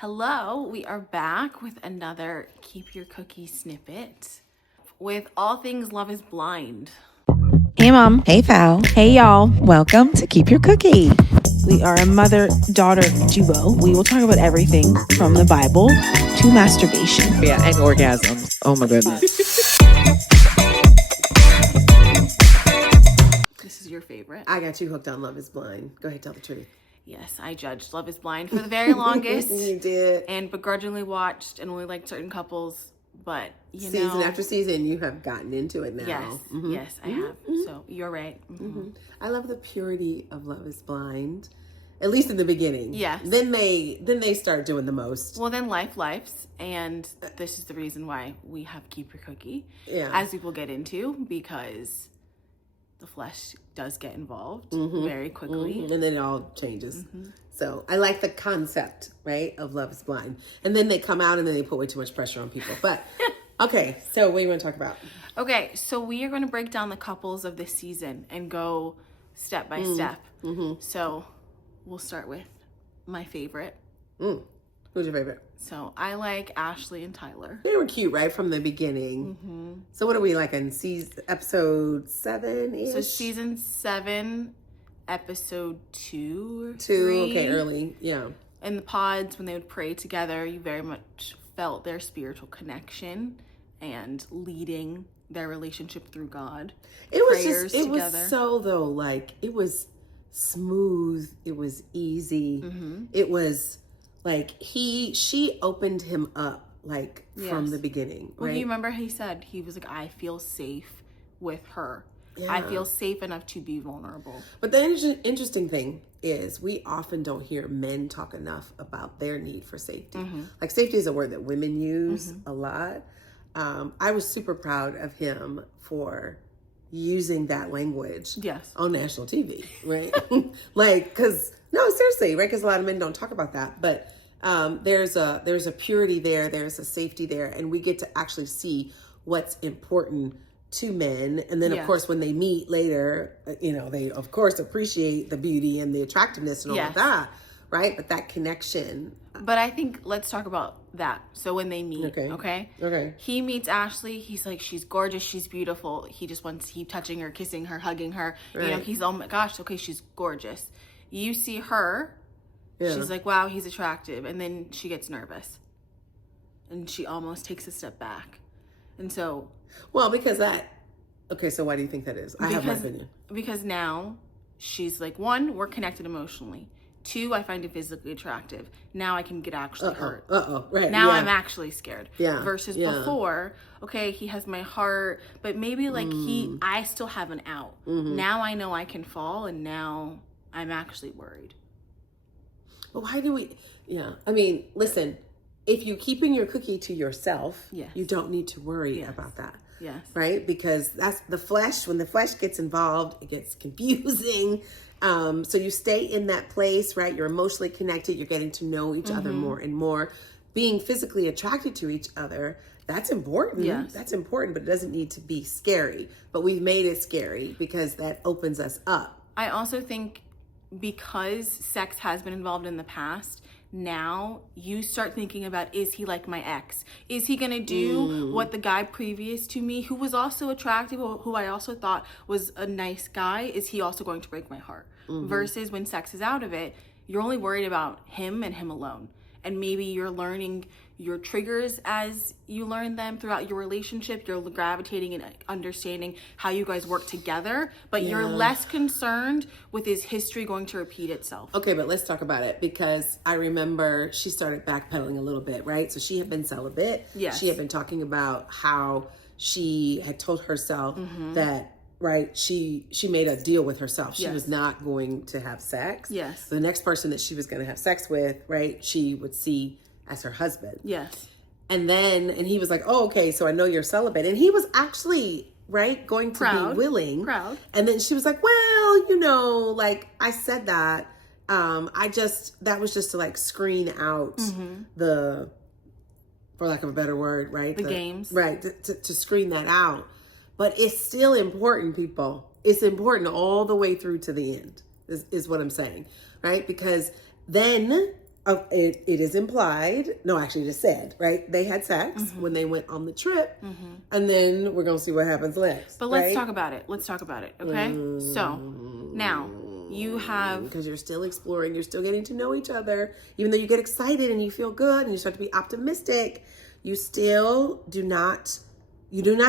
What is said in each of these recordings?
Hello, we are back with another Keep Your Kokee snippet with all things Love is Blind. Hey, Mom. Hey, Fal. Hey, y'all. Welcome to Keep Your Kokee. We are a mother-daughter duo. We will talk about everything from the Bible to masturbation. Yeah, and orgasms. Oh, my goodness. This is your favorite. I got you hooked on Love is Blind. Go ahead, tell the truth. Yes, I judged Love is Blind for the very longest. You did. And begrudgingly watched and only liked certain couples. But, season after season, you have gotten into it now. Yes, yes, I have. So you're right. I love the purity of Love is Blind, at least in the beginning. Yes. Then they start doing the most. Well, then lives. And this is the reason why we have Keep Your Kokee. Yeah. As we will get into, because the flesh does get involved very quickly. And then it all changes. So I like the concept, right, of Love is Blind. And then they come out and then they put way too much pressure on people. But, okay, so what do you want to talk about? Okay, so we are going to break down the couples of this season and go step by step. So we'll start with my favorite. Who's your favorite? So I like Ashley and Tyler. They were cute, right, from the beginning. So what are we like in episode 7-ish? So season 7, episode 2 or 2, 3. okay, early, yeah. In the pods, when they would pray together, you very much felt their spiritual connection and leading their relationship through God. It was Prayers just, it together. was so though, like, it was smooth, it was easy, it was like she opened him up, like, from the beginning, Well, right? you remember he said, he was like, I feel safe with her. I feel safe enough to be vulnerable. But the interesting thing is we often don't hear men talk enough about their need for safety. Like, safety is a word that women use a lot. I was super proud of him for using that language on national TV, right? Like, because, no, seriously, right? Because a lot of men don't talk about that. But there's a purity there, there's a safety there, and we get to actually see what's important to men. And then, of course, when they meet later, they, of course, appreciate the beauty and the attractiveness and all of that, right? But that connection. But I think let's talk about that. So when they meet, okay? He meets Ashley. He's like, she's gorgeous. She's beautiful. He just wants to keep touching her, kissing her, hugging her. Right. He's, oh my gosh, okay, she's gorgeous. You see her. She's like, wow, he's attractive. And then she gets nervous. And she almost takes a step back. And so... Well, because so why do you think that is? I have my opinion. Because now she's like, 1, we're connected emotionally. 2, I find him physically attractive. Now I can get actually hurt. Right. Now I'm actually scared. Yeah. Versus before, okay, he has my heart, but maybe like I still have an out. Now I know I can fall, and now I'm actually worried. But why do we, I mean, listen, if you're keeping your cookie to yourself, you don't need to worry about that. Yes. Right? Because that's the flesh. When the flesh gets involved, it gets confusing. So you stay in that place, right? You're emotionally connected. You're getting to know each other more and more. Being physically attracted to each other, that's important. Yes. That's important, but it doesn't need to be scary. But we've made it scary because that opens us up. I also think because sex has been involved in the past, now you start thinking about, is he like my ex? Is he gonna do what the guy previous to me, who was also attractive, who I also thought was a nice guy, is he also going to break my heart? Versus when sex is out of it, you're only worried about him and him alone. And maybe you're learning your triggers as you learn them throughout your relationship. You're gravitating and understanding how you guys work together, but you're less concerned with his history going to repeat itself. Okay, but let's talk about it, because I remember she started backpedaling a little bit, right? So she had been celibate. Yes. She had been talking about how she had told herself that, right, she made a deal with herself. She was not going to have sex. Yes. The next person that she was going to have sex with, right, she would see as her husband. Yes. And he was like, oh, okay, so I know you're celibate. And he was actually, right, going to be willing. Proud. And then she was like, well, like, I said that. That was just to, like, screen out the, for lack of a better word, right? The games. Right, to screen that out. But it's still important, people. It's important all the way through to the end, is what I'm saying, right? Because then It is implied. No, actually, it is said, right? They had sex when they went on the trip, and then we're gonna see what happens next. But let's talk about it. Okay. So now you have, because you're still exploring, you're still getting to know each other. Even though you get excited and you feel good and you start to be optimistic, you still do not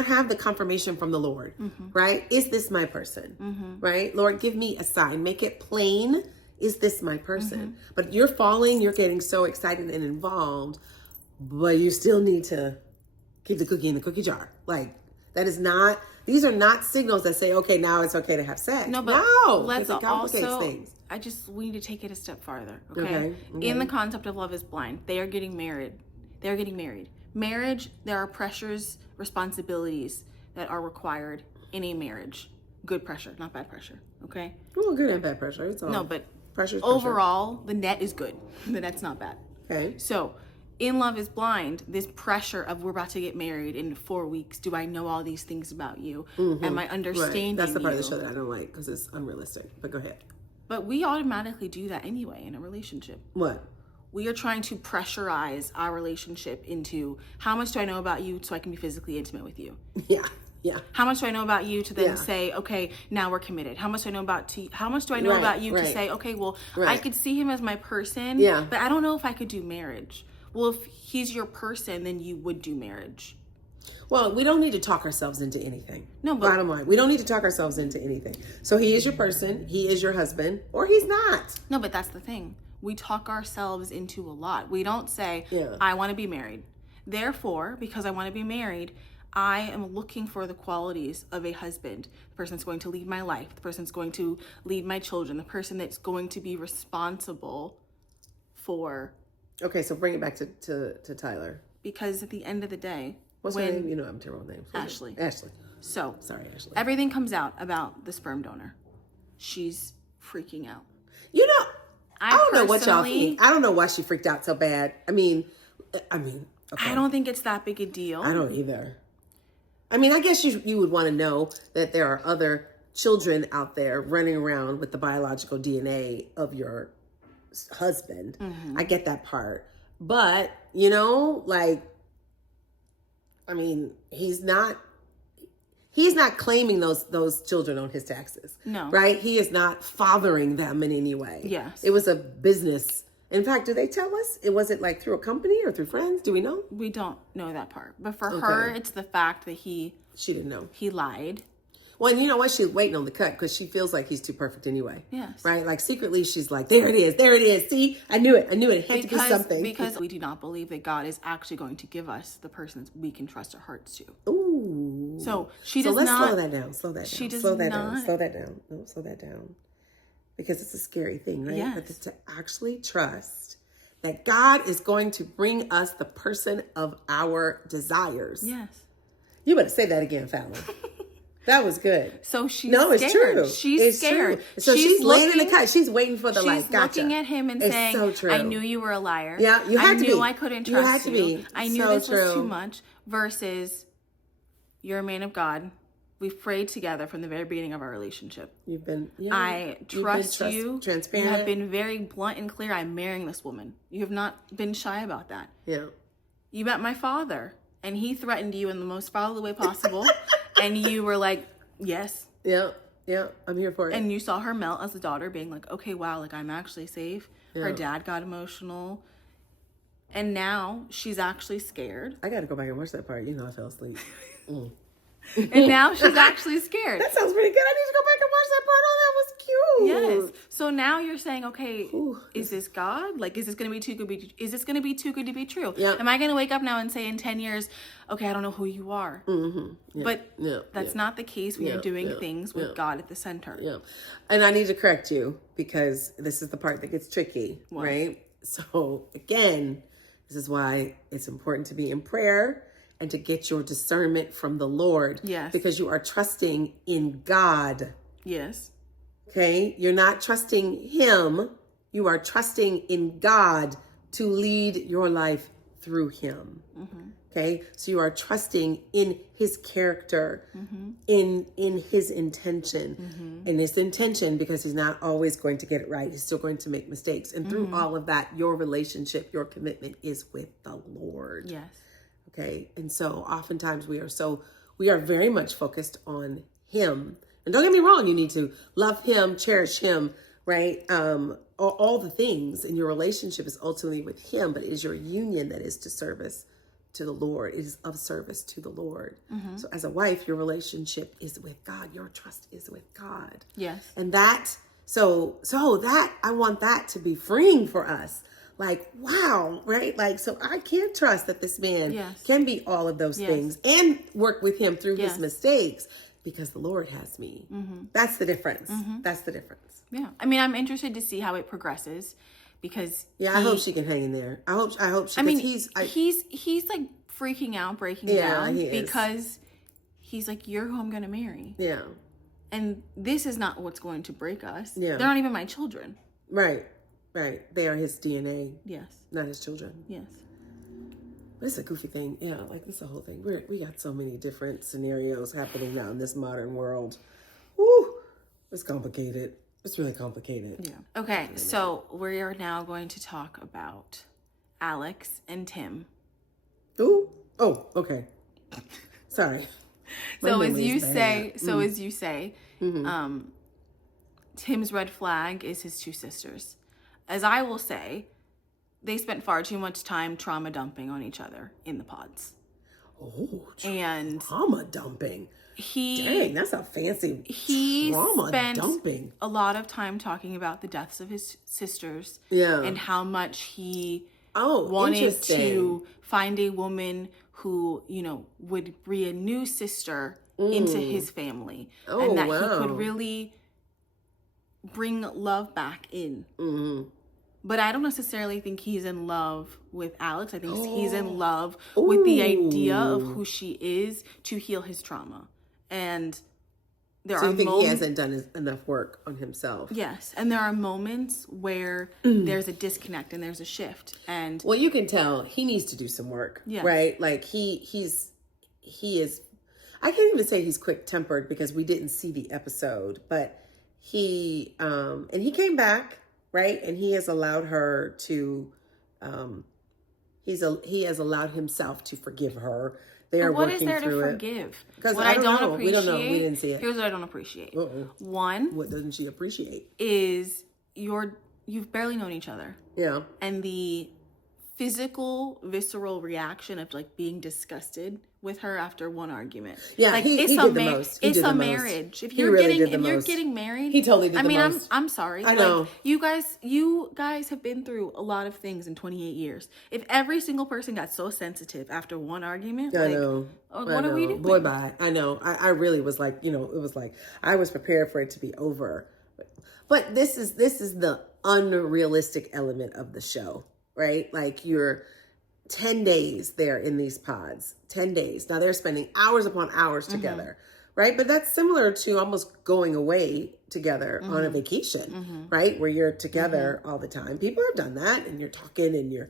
have the confirmation from the Lord, right? Is this my person, right? Lord, give me a sign. Make it plain. Is this my person? But you're getting so excited and involved, but you still need to keep the cookie in the cookie jar. Like, these are not signals that say, okay, now it's okay to have sex. no, but let's it complicates also, things. we need to take it a step farther, okay? In the concept of love is blind, they are getting married. Marriage, there are pressures, responsibilities that are required in a marriage. Good pressure, not bad pressure, okay? Well, good and bad pressure. It's all. No, but pressure. Overall, the net is good. The net's not bad. Okay. So, in Love is Blind, this pressure of we're about to get married in 4 weeks. Do I know all these things about you? Am I understanding That's the part you? of the show that I don't like because it's unrealistic. But go ahead. But we automatically do that anyway in a relationship. What? We are trying to pressurize our relationship into how much do I know about you so I can be physically intimate with you? Yeah. Yeah. How much do I know about you to then say, okay, now we're committed? How much do I know about you to say, okay, well, I could see him as my person, but I don't know if I could do marriage. Well, if he's your person, then you would do marriage. Well, we don't need to talk ourselves into anything. No, but bottom line, we don't need to talk ourselves into anything. So he is your person, he is your husband, or he's not. No, but that's the thing. We talk ourselves into a lot. We don't say, I want to be married. Therefore, because I want to be married, I am looking for the qualities of a husband. The person that's going to lead my life. The person that's going to lead my children. The person that's going to be responsible for... Okay, so bring it back to Tyler. Because at the end of the day... What's her name? You know I'm terrible with names. Ashley. Ashley. So, sorry, Ashley. Everything comes out about the sperm donor. She's freaking out. You know, I don't know what y'all think. I don't know why she freaked out so bad. I mean, okay. I don't think it's that big a deal. I don't either. I mean, I guess you would want to know that there are other children out there running around with the biological DNA of your husband. I get that part. But, I mean, he's not claiming those children on his taxes. No. Right? He is not fathering them in any way. Yes. It was a business. In fact, do they tell us? Was it like through a company or through friends? Do we know? We don't know that part. But for her, it's the fact that she didn't know. He lied. Well, and you know what? She's waiting on the cut because she feels like he's too perfect anyway. Yes. Right? Like secretly she's like, there it is. See, I knew it. It had to be something. Because we do not believe that God is actually going to give us the person that we can trust our hearts to. Ooh. So she does not. So let's slow that down. Slow that down. She does slow that not. down. Slow that down. No, slow that down. Because it's a scary thing, right? Yes. But it's to actually trust that God is going to bring us the person of our desires. Yes. You better say that again, Falyn. That was good. So she's scared. It's true. She's scared. True. So she's laying in the cut. She's waiting for the light. She's looking at him and saying, so true. I knew you were a liar. Yeah, you had to be. I knew I couldn't trust you. You had to be. I knew this was too much. Versus, you're a man of God. We've prayed together from the very beginning of our relationship. You've been, I trust you. Transparent. You have been very blunt and clear. I'm marrying this woman. You have not been shy about that. Yeah. You met my father, and he threatened you in the most fatherly way possible. And you were like, yes. Yeah. I'm here for it. And you saw her melt as a daughter, being like, okay, wow, like I'm actually safe. Yeah. Her dad got emotional. And now she's actually scared. I got to go back and watch that part. I fell asleep. And now she's actually scared. That sounds pretty good. I need to go back and watch that part. Oh, that was cute. Yes. So now you're saying, okay, is this God? Like, is this going to be too good to be true? Yeah. Am I going to wake up now and say in 10 years, okay, I don't know who you are? Mm-hmm. Yeah. But that's not the case when you're doing things with God at the center. Yeah. And I need to correct you because this is the part that gets tricky, right? So again, this is why it's important to be in prayer and to get your discernment from the Lord. Yes. Because you are trusting in God. Yes. Okay? You're not trusting him. You are trusting in God to lead your life through him. Mm-hmm. Okay, so you are trusting in his character, in his intention, and his intention, because he's not always going to get it right. He's still going to make mistakes, and through all of that, your relationship, your commitment is with the Lord. Yes. Okay, and so oftentimes we are very much focused on him. And don't get me wrong, you need to love him, cherish him, right? All the things in your relationship is ultimately with him, but it is your union that is to service to the Lord. It is of service to the Lord. So as a wife, your relationship is with God. Your trust is with God. Yes. And that, so that, I want that to be freeing for us. Like, wow, right? Like, so I can trust that this man can be all of those things and work with him through his mistakes because the Lord has me. That's the difference. That's the difference. Yeah. I mean, I'm interested to see how it progresses because I hope she can hang in there. I hope she, I mean, he's like freaking out, breaking down because he's like, you're who I'm going to marry. Yeah. And this is not what's going to break us. Yeah. They're not even my children. Right. Right. They are his DNA. Yes. Not his children. Yes. But it's a goofy thing. Yeah, like it's a whole thing. We got so many different scenarios happening now in this modern world. Woo! It's complicated. It's really complicated. Yeah. Okay, so we are now going to talk about Alex and Tim. Ooh. Oh, okay. Sorry. So as you say, Tim's red flag is his two sisters. As I will say, they spent far too much time trauma dumping on each other in the pods. Oh, and trauma dumping. Dang, that's a fancy trauma dumping. A lot of time talking about the deaths of his sisters. Yeah. And how much he wanted to find a woman who, would bring a new sister into his family. And that he could really bring love back in. But I don't necessarily think he's in love with Alex. I think he's in love with the idea of who she is to heal his trauma. And there are moments, he hasn't done enough work on himself. Yes, and there are moments where there's a disconnect and there's a shift. And well, you can tell he needs to do some work, right? Like he is. I can't even say he's quick tempered because we didn't see the episode, but he came back. Right. And he has allowed her to, he has allowed himself to forgive her. They are working through it. What is there to forgive? Because I don't know. We don't know. We didn't see it. Here's what I don't appreciate. One. What doesn't she appreciate? Is you've barely known each other. Yeah. And the physical, visceral reaction of like being disgusted with her after one argument. Yeah, like he it's did the most. It's a marriage. If you're getting married, he totally did the most. I'm sorry. I know. Like, you guys have been through a lot of things in 28 years. If every single person got so sensitive after one argument, I know. What are we doing? Boy, bye. I know. I really was like, it was like I was prepared for it to be over. But this is the unrealistic element of the show. Right? Like you're 10 days there in these pods, 10 days. Now they're spending hours upon hours together, right? But that's similar to almost going away together on a vacation, right? Where you're together all the time. People have done that and you're talking and you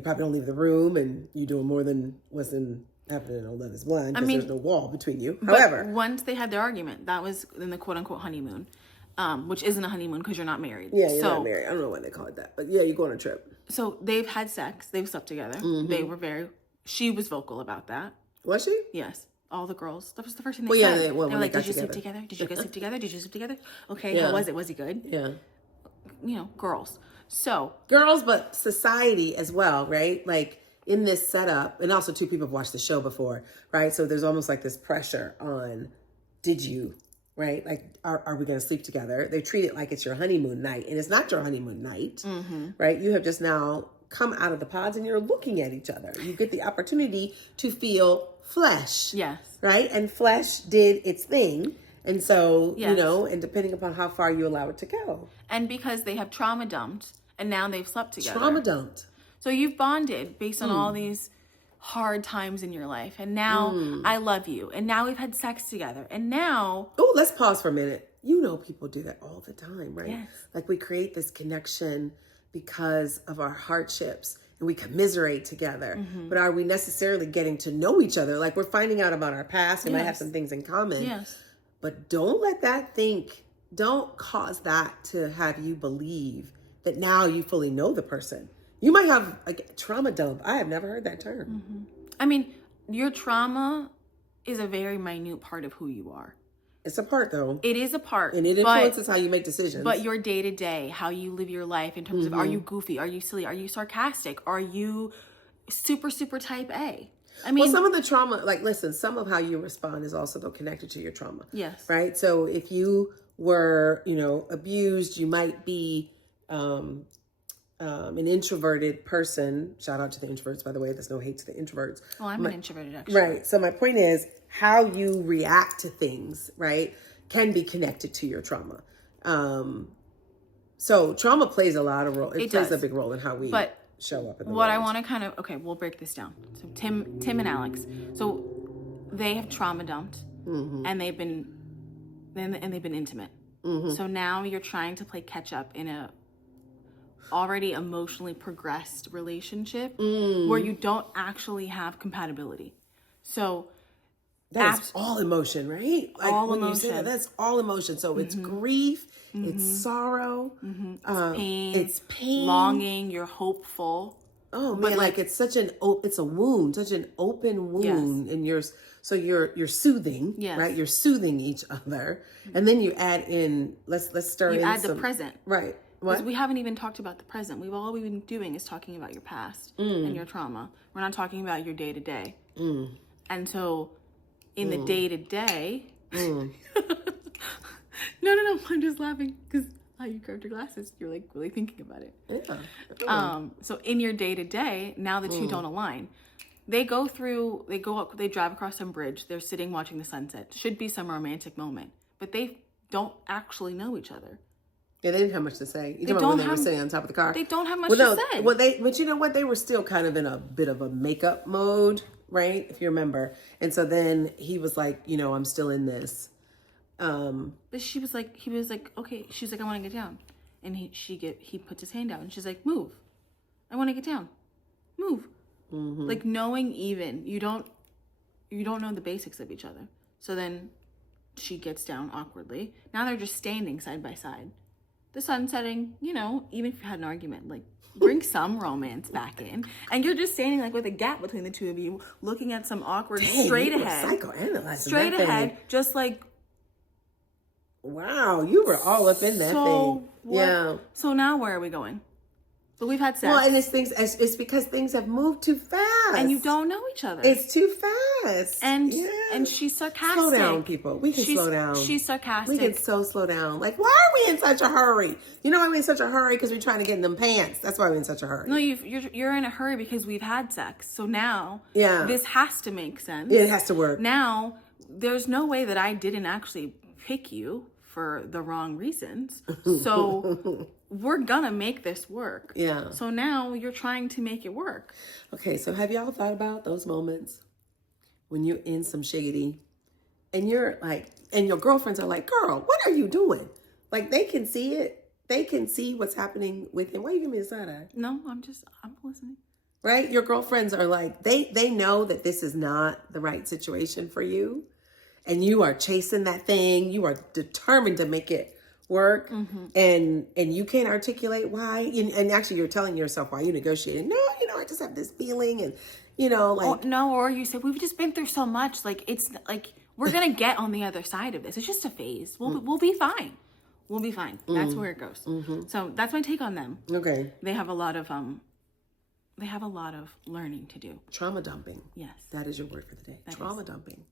probably don't leave the room and you're doing more than what's happening on Love is Blind because there's no wall between you. However, once they had their argument, that was in the quote unquote honeymoon. Which isn't a honeymoon because you're not married. Yeah, you're not married. I don't know why they call it that. But yeah, you go on a trip. So they've had sex. They've slept together. She was vocal about that. Was she? Yes. All the girls. That was the first thing they said. They were like, did you sleep together? Did you guys sleep together? Did you sleep together? Okay, how was it? Was he good? Yeah. Girls. So. Girls, but society as well, right? Like in this setup, and also two people have watched the show before, right? So there's almost like this pressure on, did you... Right? Like, are we going to sleep together? They treat it like it's your honeymoon night. And it's not your honeymoon night, right? You have just now come out of the pods and you're looking at each other. You get the opportunity to feel flesh. Yes. Right? And flesh did its thing. And so, and depending upon how far you allow it to go. And because they have trauma dumped and now they've slept together. Trauma dumped. So you've bonded based on all these hard times in your life, and now I love you, and now we've had sex together, and now let's pause for a minute. People do that all the time, right? Yes. Like we create this connection because of our hardships, and we commiserate together. But are we necessarily getting to know each other? Like, we're finding out about our past and might have some things in common. Yes. But don't don't cause that to have you believe that now you fully know the person. You might have a trauma dump. I have never heard that term. I mean, your trauma is a very minute part of who you are. It's a part, though. It is a part. And it influences how you make decisions. But your day-to-day, how you live your life in terms of, are you goofy? Are you silly? Are you sarcastic? Are you super, super type A? I mean, well, some of the trauma, like, listen, some of how you respond is also, though, connected to your trauma. Yes. Right? So if you were, abused, you might be an introverted person. Shout out to the introverts, by the way. There's no hate to the introverts. Well, I'm an introverted, actually. Right. So my point is, how you react to things, right, can be connected to your trauma. So trauma plays a lot of role. It plays a big role in how we show up in the world. I want to we'll break this down. So Tim and Alex, so they have trauma dumped, and they've been intimate. So now you're trying to play catch up in a already emotionally progressed relationship where you don't actually have compatibility. So that's all emotion, right? Like, all when emotion. You say that's all emotion. So it's grief, it's sorrow, it's pain, longing. You're hopeful. Oh man, like it's such it's a wound, such an open wound, and you're soothing, right? You're soothing each other, and then you add in let's start. You add the present, right? Because we haven't even talked about the present. All we've been doing is talking about your past and your trauma. We're not talking about your day to day. And so, in the day to day, no, I'm just laughing because how you curved your glasses. You're like really thinking about it. Yeah. So in your day to day, now the two don't align. They drive across some bridge. They're sitting watching the sunset. Should be some romantic moment, but they don't actually know each other. Yeah, they didn't have much to say. You know when they were sitting on top of the car. They don't have much to say. But you know what? They were still kind of in a bit of a makeup mode, right? If you remember. And so then he was like, I'm still in this. But he was like, okay. She's like, I want to get down, and he puts his hand out, and she's like, move. I want to get down. Move. Like knowing even you don't know the basics of each other. So then she gets down awkwardly. Now they're just standing side by side. The sun setting, even if you had an argument, like bring some romance back in. And you're just standing like with a gap between the two of you, looking at some awkward straight ahead. Straight ahead, just like. Wow, you were all up in that thing. Yeah. So now where are we going? But we've had sex. Well, and it's because things have moved too fast. And you don't know each other. It's too fast. And she's sarcastic. Slow down, people. We can slow down. She's sarcastic. We can so slow down. Like, why are we in such a hurry? You know why we're in such a hurry? Because we're trying to get in them pants. That's why we're in such a hurry. No, you're in a hurry because we've had sex. So now this has to make sense. It has to work. Now, there's no way that I didn't actually pick you for the wrong reasons. So we're gonna make this work. Yeah. So now you're trying to make it work. Okay, so have y'all thought about those moments when you're in some shiggity and you're like, and your girlfriends are like, girl, what are you doing? Like, they can see it. They can see what's happening with him. Why you give me a side eye? No, I'm listening. Right? Your girlfriends are like, they know that this is not the right situation for you. And you are chasing that thing. You are determined to make it work. And you can't articulate why. And actually, you're telling yourself why you negotiated. No, I just have this feeling. And, or you said, we've just been through so much. Like, it's like, we're going to get on the other side of this. It's just a phase. We'll be fine. We'll be fine. That's where it goes. So that's my take on them. Okay. They have a lot of learning to do. Trauma dumping. Yes. That is your word for the day. Trauma dumping.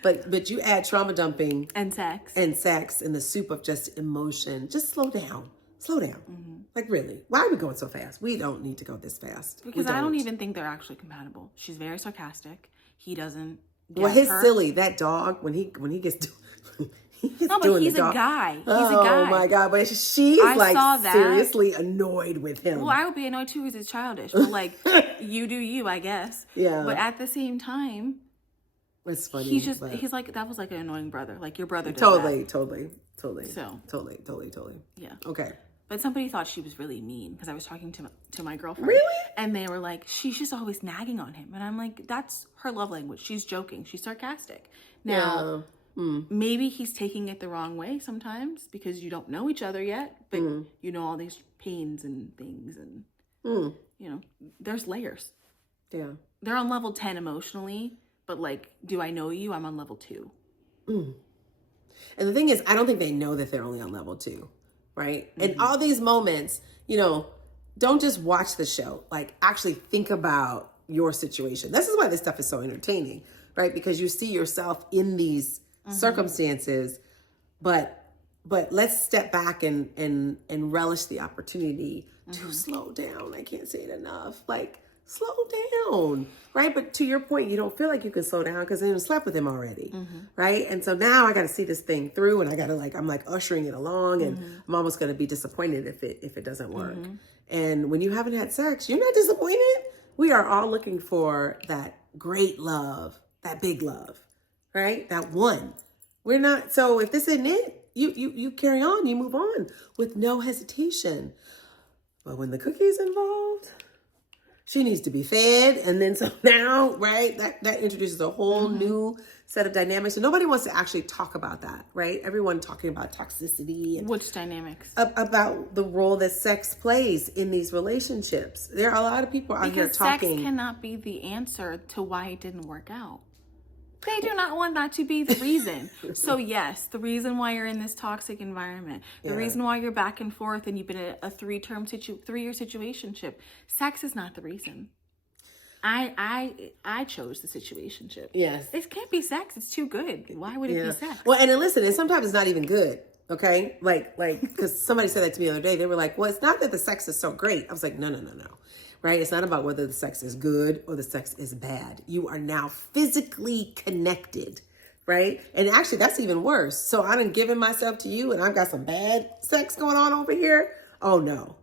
But you add trauma dumping and sex in the soup of just emotion. Just slow down. Like, really, why are we going so fast? We don't need to go this fast. Because I don't even think they're actually compatible. She's very sarcastic. He doesn't get well, his her. Silly, that dog, when he gets no, but he's a guy. He's a guy. Oh my God, but she's seriously annoyed with him. Well, I would be annoyed too because it's childish. But like, you do you, I guess. Yeah. But at the same time, it's funny. He's like, that was like an annoying brother. Like your brother did Totally. that. So. Totally. Yeah. Okay. But somebody thought she was really mean because I was talking to my girlfriend. Really? And they were like, she's just always nagging on him. And I'm like, that's her love language. She's joking. She's sarcastic. Now, maybe he's taking it the wrong way sometimes because you don't know each other yet, but you know all these pains and things and, you know, there's layers. Yeah. They're on level 10 emotionally, but like, do I know you? I'm on level 2. And the thing is, I don't think they know that they're only on level 2, right? And all these moments, you know, don't just watch the show. Like, actually think about your situation. This is why this stuff is so entertaining, right? Because you see yourself in these circumstances, but let's step back and relish the opportunity to slow down. I can't say it enough. Like, slow down, right? But to your point, you don't feel like you can slow down because you slept with him already, right? And so now I got to see this thing through, and I got to I'm ushering it along, and I'm almost going to be disappointed if it doesn't work. And when you haven't had sex, you're not disappointed. We are all looking for that great love, that big love, right? That one. We're not. So if this isn't it, you carry on, you move on with no hesitation. But when the cookie's involved, she needs to be fed. And then so now, right, that introduces a whole new set of dynamics. And nobody wants to actually talk about that, right? Everyone talking about toxicity. And Which dynamics? about the role that sex plays in these relationships. There are a lot of people out here talking. Sex cannot be the answer to why it didn't work out. They do not want that to be the reason. So yes, the reason why you're in this toxic environment, the reason why you're back and forth and you've been in a 3-year situationship, sex is not the reason. I chose the situationship. Yes. It can't be sex. It's too good. Why would it be sex? Well, and then listen, and sometimes it's not even good. Okay. Like, because somebody said that to me the other day. They were like, well, it's not that the sex is so great. I was like, no. Right? It's not about whether the sex is good or the sex is bad. You are now physically connected, right? And actually, that's even worse. So I done given myself to you and I've got some bad sex going on over here. Oh, no.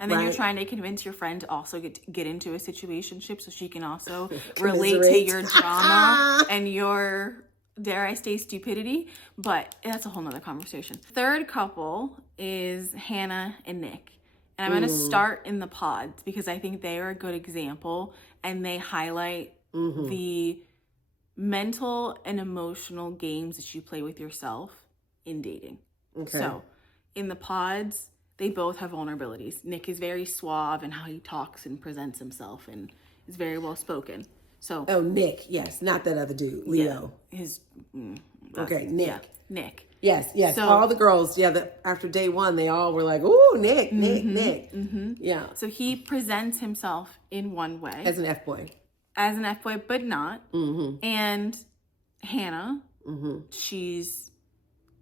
And then you're trying to convince your friend to also get into a situationship so she can also relate to your drama and your, dare I say, stupidity. But that's a whole nother conversation. Third couple is Hannah and Nick. And I'm going to start in the pods because I think they are a good example and they highlight the mental and emotional games that you play with yourself in dating. Okay. So in the pods, they both have vulnerabilities. Nick is very suave in how he talks and presents himself and is very well spoken. So Nick, yes, not that other dude, Leo. Yeah, Nick. Yeah, Nick. Yes. So, all the girls, after day 1, they all were like, ooh, Nick. Yeah. So he presents himself in one way. As an F-boy, but not. And Hannah, she's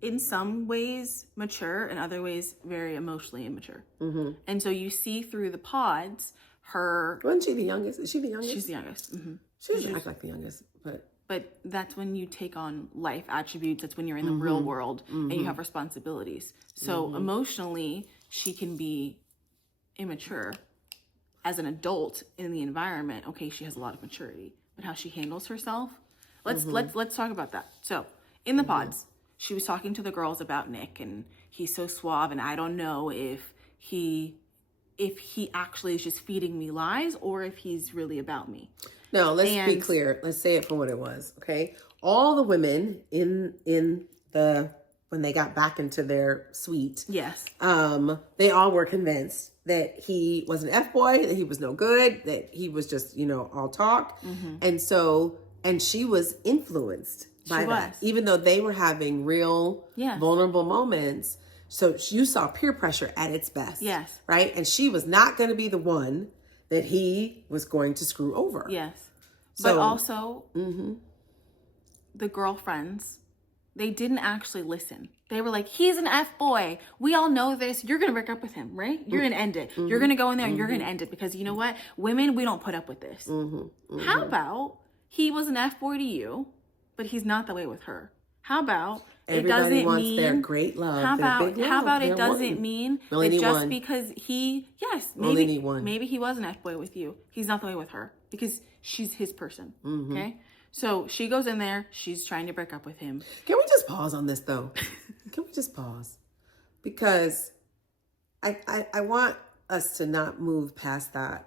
in some ways mature, in other ways very emotionally immature. And so you see through the pods, her... Wasn't she the youngest? Is she the youngest? She's the youngest. She doesn't act like the youngest, But that's when you take on life attributes. That's when you're in the real world and you have responsibilities. So emotionally, she can be immature. As an adult in the environment, okay, she has a lot of maturity. But how she handles herself, let's talk about that. So in the pods, she was talking to the girls about Nick, and he's so suave, and I don't know if he actually is just feeding me lies or if he's really about me. No, let's be clear. Let's say it for what it was, okay? All the women in when they got back into their suite, yes, they all were convinced that he was an F-boy, that he was no good, that he was just, all talk. And she was influenced by that, even though they were having real vulnerable moments. So you saw peer pressure at its best. Yes. Right? And she was not going to be the one that he was going to screw over. Yes. But also, the girlfriends, they didn't actually listen. They were like, he's an F-boy. We all know this. You're going to break up with him, right? You're going to end it. You're going to go in there and you're going to end it because you know what? Women, we don't put up with this. How about he was an F-boy to you, but he's not the way with her? How about everybody wants their great love? How about it doesn't mean that just because maybe he was an F-boy with you, he's not the way with her because she's his person. Okay, so she goes in there, she's trying to break up with him. Can we just pause on this though? Can we just pause? Because I want us to not move past that.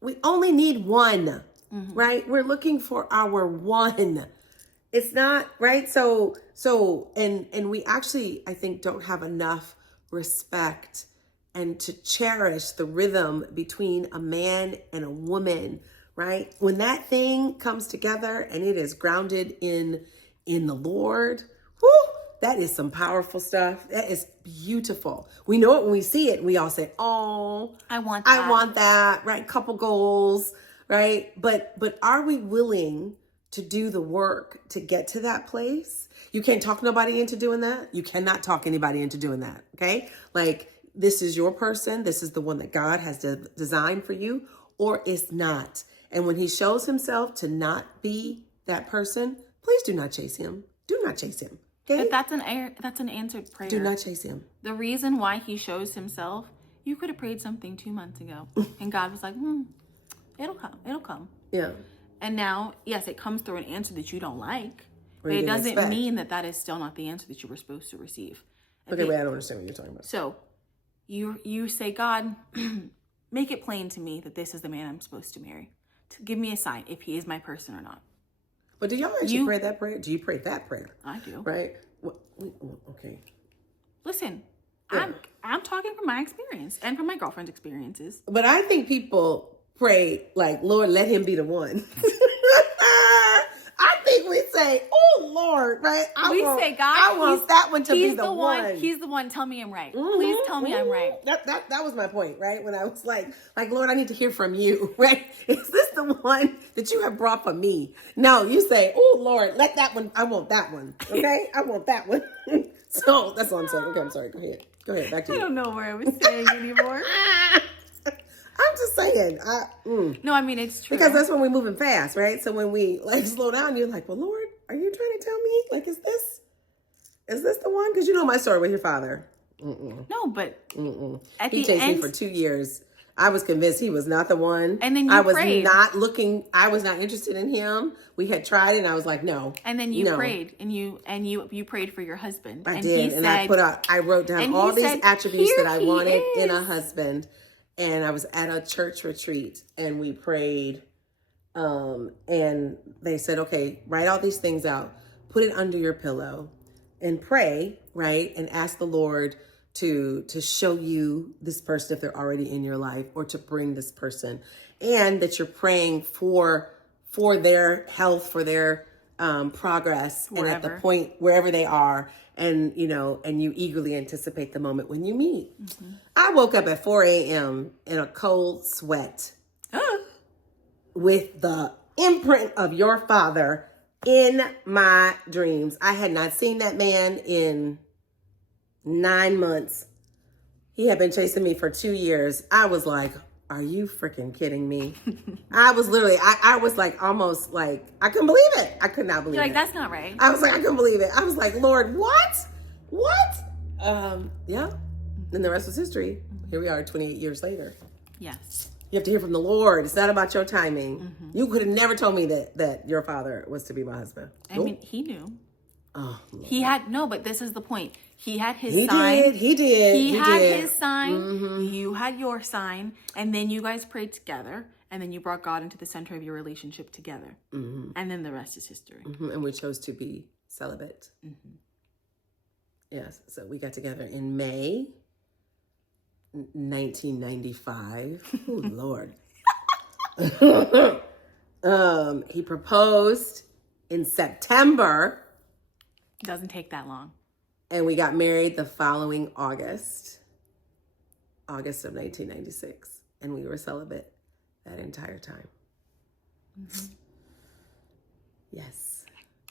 We only need one, right? We're looking for our one. It's not, right? So, and we actually, I think, don't have enough respect and to cherish the rhythm between a man and a woman, right? When that thing comes together and it is grounded in the Lord, whoo, that is some powerful stuff. That is beautiful. We know it when we see it. We all say, oh, I want that. I want that, right? Couple goals, right? But are we willing to do the work to get to that place? You can't talk nobody into doing that. You cannot talk anybody into doing that, okay? Like, this is your person. This is the one that God has designed for you, or it's not. And when he shows himself to not be that person, please do not chase him. Do not chase him. Okay? But that's an answered prayer. Do not chase him. The reason why he shows himself, you could have prayed something 2 months ago, and God was like, it'll come. It'll come. Yeah. And now, yes, it comes through an answer that you don't like, but you it didn't doesn't expect. mean that is still not the answer that you were supposed to receive. Okay, wait, I don't understand what you're talking about. So you say, God, make it plain to me that this is the man I'm supposed to marry. To give me a sign if he is my person or not. But do y'all actually pray that prayer? Do you pray that prayer? I do. Right? Okay. Listen, Yeah. I'm talking from my experience and from my girlfriend's experiences. But I think people pray like, Lord, let him be the one. I think we say, oh, Lord, right? Say, God, I want that one to be he's the one. He's the one. Tell me I'm right. Please tell me I'm right. That was my point, right? When I was like, Lord, I need to hear from you, right? Is this the one that you have brought for me? No, you say, oh, Lord, let that one. I want that one. Okay? I want that one. So that's what I'm saying. Okay, I'm sorry. Go ahead. Back to you. I don't know where I was saying anymore. I'm just saying. No, I mean, it's true. Because that's when we're moving fast, right? So when we like slow down, you're like, well, Lord, are you trying to tell me? Like, is this the one? Because you know my story with your father. No, but at He the chased end, me for 2 years. I was convinced he was not the one. And then you I was prayed. I was not interested in him. We had tried it and I was like, no. and then you prayed, and you prayed for your husband. I and did. He and said, I wrote down and all he these said, attributes that I "Here he wanted in a is." husband. And I was at a church retreat and we prayed. And they said, okay, write all these things out, put it under your pillow and pray, right? And ask the Lord to show you this person if they're already in your life, or to bring this person, and that you're praying for their health, for their progress, and at the point wherever they are, and you eagerly anticipate the moment when you meet. I woke up at 4 a.m. in a cold sweat with the imprint of your father in my dreams. I had not seen that man in 9 months. He had been chasing me for 2 years. I was like, are you freaking kidding me? I was literally, I was like, almost like, I couldn't believe it. I could not believe You're it. like, that's not right. I was like, I couldn't believe it. I was like, Lord, what? Yeah. Then the rest was history. Here we are 28 years later. Yes. You have to hear from the Lord. It's not about your timing. You could have never told me that your father was to be my husband. I mean, he knew. Oh, Lord. He had, no, but this is the point. He had his He sign. did. He had his sign. You had your sign. And then you guys prayed together. And then you brought God into the center of your relationship together. And then the rest is history. And we chose to be celibate. Yes. So we got together in May 1995. Oh, Lord. He proposed in September. Doesn't take that long. And we got married the following August of 1996. And we were celibate that entire time. Yes.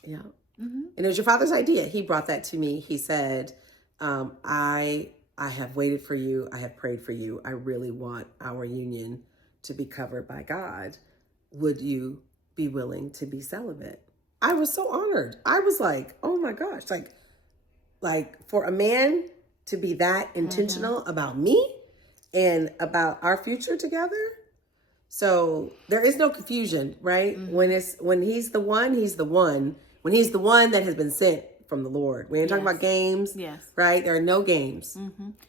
Yeah. And it was your father's idea. He brought that to me. He said, I have waited for you. I have prayed for you. I really want our union to be covered by God. Would you be willing to be celibate? I was so honored. I was like, oh my gosh, like for a man to be that intentional about me and about our future together. So there is no confusion, right? When he's the one, he's the one. When he's the one that has been sent from the Lord. We ain't talking about games. Yes. Right? There are no games.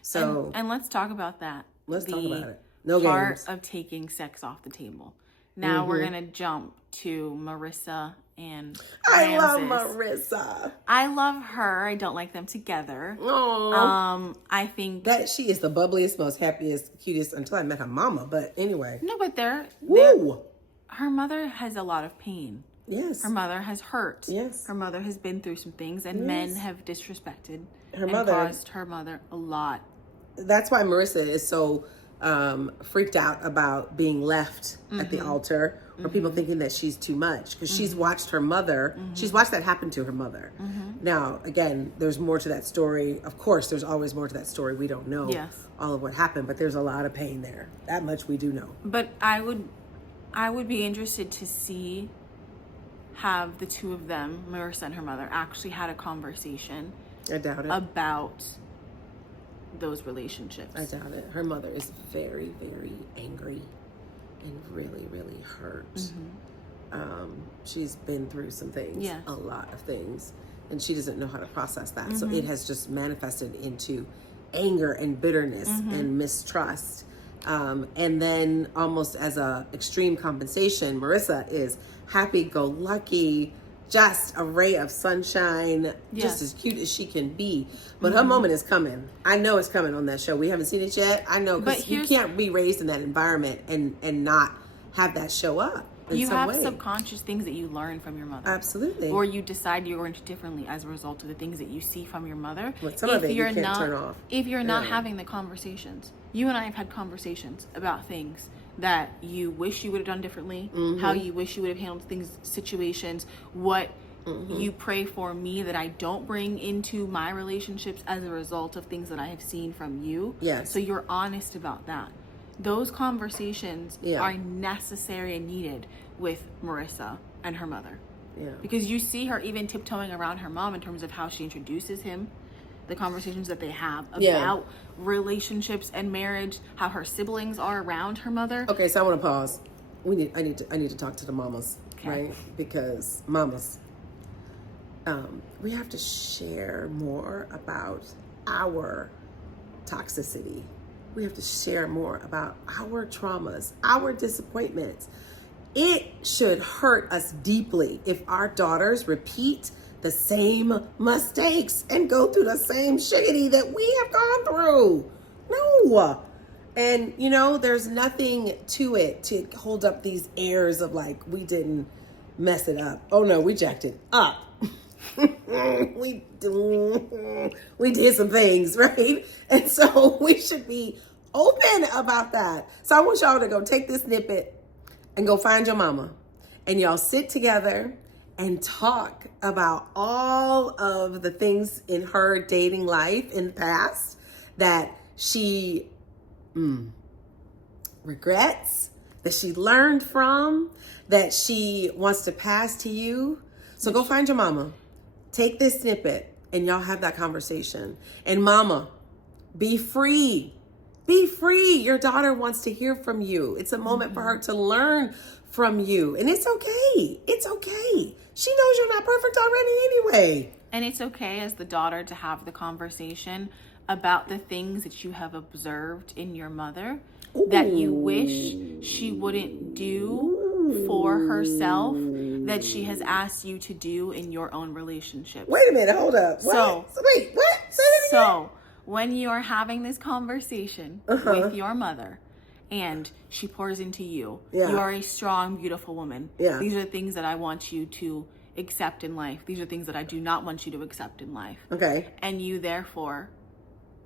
So and let's talk about that. Let's talk about it. No part games. of taking sex off the table. Now we're gonna jump to Marissa and I love Ramses. Marissa. I love her. I don't like them together. Aww. I think that she is the bubbliest, most happiest, cutest until I met her mama. But anyway. no, but Woo. her mother has a lot of pain. Yes. Her mother has hurt. Yes. Her mother has been through some things, and men have disrespected her and mother. caused her mother a lot. That's why Marissa is so freaked out about being left at the altar, or people thinking that she's too much, because she's watched her mother. She's watched that happen to her mother. Now, again, there's more to that story. Of course, there's always more to that story. We don't know all of what happened, but there's a lot of pain there. That much we do know. But I would be interested to see have the two of them, Marissa and her mother, actually had a conversation. I doubt it. About those relationships. I doubt it. Her mother is very, very angry and really, really hurt. She's been through some things, a lot of things, and she doesn't know how to process that. So it has just manifested into anger and bitterness and mistrust. And then almost as a extreme compensation, Marissa is happy-go-lucky, just a ray of sunshine, just as cute as she can be. But her moment is coming. I know it's coming on that show. We haven't seen it yet. I know, because you can't be raised in that environment and not have that show up in you some have way. Subconscious things that you learn from your mother. Absolutely. Or you decide you're going to differently as a result of the things that you see from your mother. But some of it you can't turn off. If you're not having the conversations. You and I have had conversations about things that you wish you would have done differently, how you wish you would have handled things, situations, what you pray for me that I don't bring into my relationships as a result of things that I have seen from you. Yes. So you're honest about that. Those conversations are necessary and needed with Marissa and her mother. Yeah. Because you see her even tiptoeing around her mom in terms of how she introduces him, the conversations that they have about relationships and marriage, how her siblings are around her mother. Okay, so I want to pause. I need to talk to the mamas, right? Because mamas, we have to share more about our toxicity. We have to share more about our traumas, our disappointments. It should hurt us deeply if our daughters repeat the same mistakes and go through the same shiggity that we have gone through. No. And, you know, there's nothing to it to hold up these airs of like, we didn't mess it up. Oh no, we jacked it up. we did some things, right? And so we should be open about that. So I want y'all to go take this snippet and go find your mama, and y'all sit together and talk about all of the things in her dating life in the past that she regrets, that she learned from, that she wants to pass to you. So go find your mama, take this snippet, and y'all have that conversation. And mama, be free. Be free. Your daughter wants to hear from you. It's a moment for her to learn from you. And it's okay. It's okay. She knows you're not perfect already anyway. And it's okay as the daughter to have the conversation about the things that you have observed in your mother that you wish she wouldn't do for herself, that she has asked you to do in your own relationships. Wait a minute, hold up. What? Wait, what? Say that again. So, when you're having this conversation with your mother and she pours into you, you are a strong, beautiful woman. These are the things that I want you to accept in life. These are things that I do not want you to accept in life. Okay. And you therefore